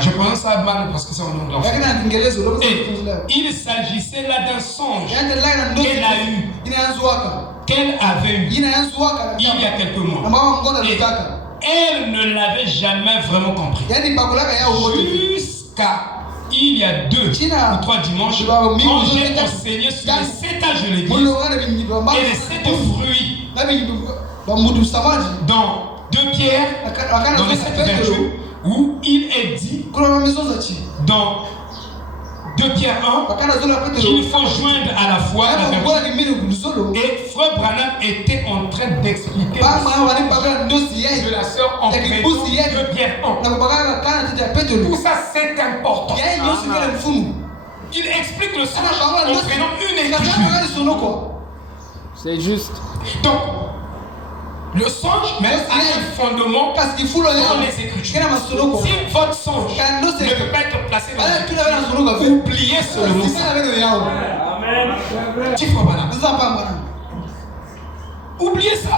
Je prononce ça mal parce que c'est un nom d'enfant. Et il s'agissait là d'un songe qu'elle a eu, qu'elle avait eu il y a quelques mois. Et elle ne l'avait jamais vraiment compris. Jusqu'à il y a 2 ou 3 dimanches, quand j'ai enseigné sur les 7 âges de l'église et les 7 fruits dans 2 Pierre, dans les 7 vertus, où il est dit dans 2 Pierre 1 qu'il faut joindre à la foi la vertu. Et Frère Branham était en train d'expliquer de la sœur en prénom 2 Pierre 1. Tout ça c'est important. Il explique le songe en prenant une écriture. C'est juste. Donc, le songe a un fondement dans les Écritures. Si votre songe ne peut pas être placé dans les Écritures, oubliez seulement ça. Amen. Oubliez ça.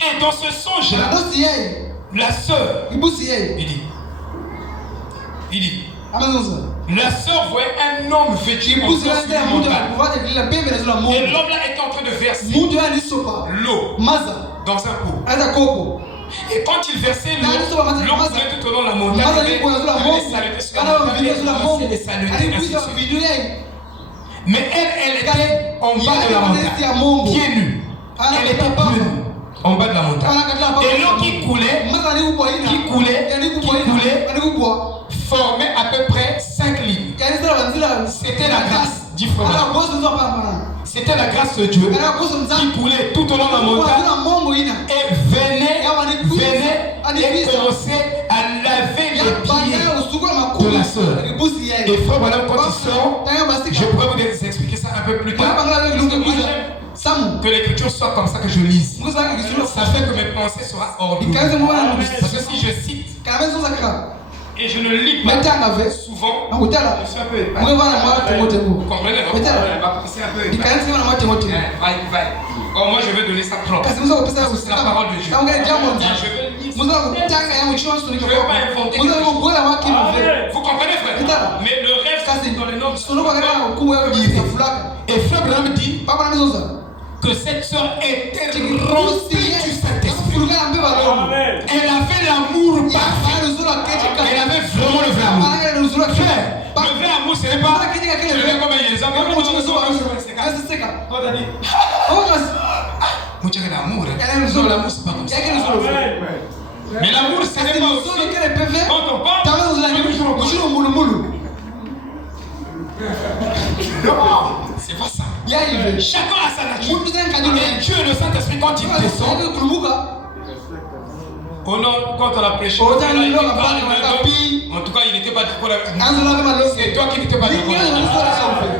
Et dans ce songe-là, la sœur, il dit, la sœur voyait un homme vêtu en costume mental. Et l'homme là était en train de verser l'eau dans un pot. Et quand il versait l'eau coulait tout au long de la montagne. Mais elle était en bas de la montagne, pieds nus. Elle était pieds nus en bas de la montagne. Et l'eau qui coulait formait à peu près 5 lignes. C'était la grâce. C'était la grâce de Dieu qui coulait tout au long de la montagne et venait et commençait à laver les pieds de la sœur. Et frère, voilà, quand il sort, je pourrais vous expliquer ça un peu plus tard. Que l'écriture soit comme ça que je lise. Ça fait que mes pensées seront ordonnées. Parce que si je cite et je ne lis pas souvent, je suis un peu épargné. Vous comprenez? C'est un peu épargné. Or, moi, je vais donner ça propre. C'est la parole de Dieu. Je vais lire. Je ne vais pas inventer quelque chose. Vous comprenez, frère? Mais le rêve, ça c'est dans les notes. Et frère Branham dit que cette soeur était remplie du Saint-Esprit. Elle avait l'amour parfait. Elle avait vraiment le vrai amour. Frère, le vrai amour, ce n'est pas je vais comme les hommes. L'amour, l'amour, c'est pas comme ça. Mais l'amour, ce n'est pas aussi quand on parle. Non, c'est pas ça. Chacun a sa nature. Et Dieu et le Saint-Esprit, quand il descend, quand on a prêché, en tout cas, il n'était pas d'accord avec nous. C'est toi qui n'étais pas d'accord avec nous.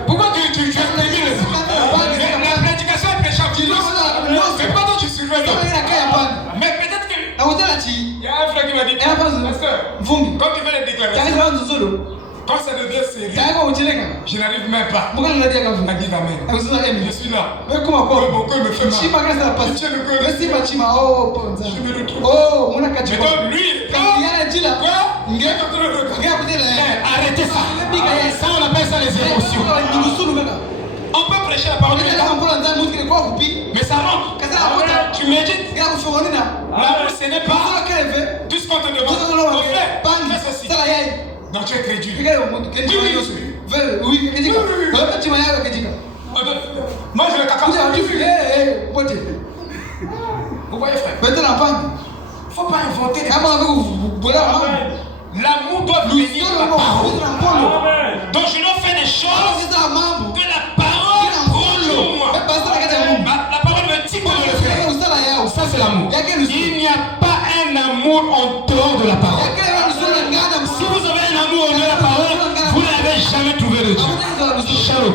Pourquoi tu exprimes les autres? La prédication est prêchable. C'est pas toi qui surveilles l'autre. Mais peut-être que. Il y a un frère qui m'a dit, pasteur, quand tu fais les déclarations, quand ça devient sérieux, je n'arrive même pas à dire amen. Je suis là. Mon cœur me fait mal. Pitié le cœur. Je me retrouve. Mais donc lui, arrêtez ça. Ça, on appelle ça les émotions. On peut prêcher la parole de Dieu, mais ça rentre. Tu médites. L'amour, ce n'est pas tout ce qu'on te demande. On fait ceci. Donc tu es crédule. Oui. Moi je vais caca. Vous voyez, frère? Il ne faut pas inventer des choses. L'amour doit venir de la parole. Donc je dois faire des choses que la parole prend sur moi. La parole me dit de le faire. Ça c'est l'amour. Il n'y a pas un amour en dehors de la parole. Si vous avez un amour en dehors de la parole, vous n'avez jamais trouvé de Dieu. Shalom.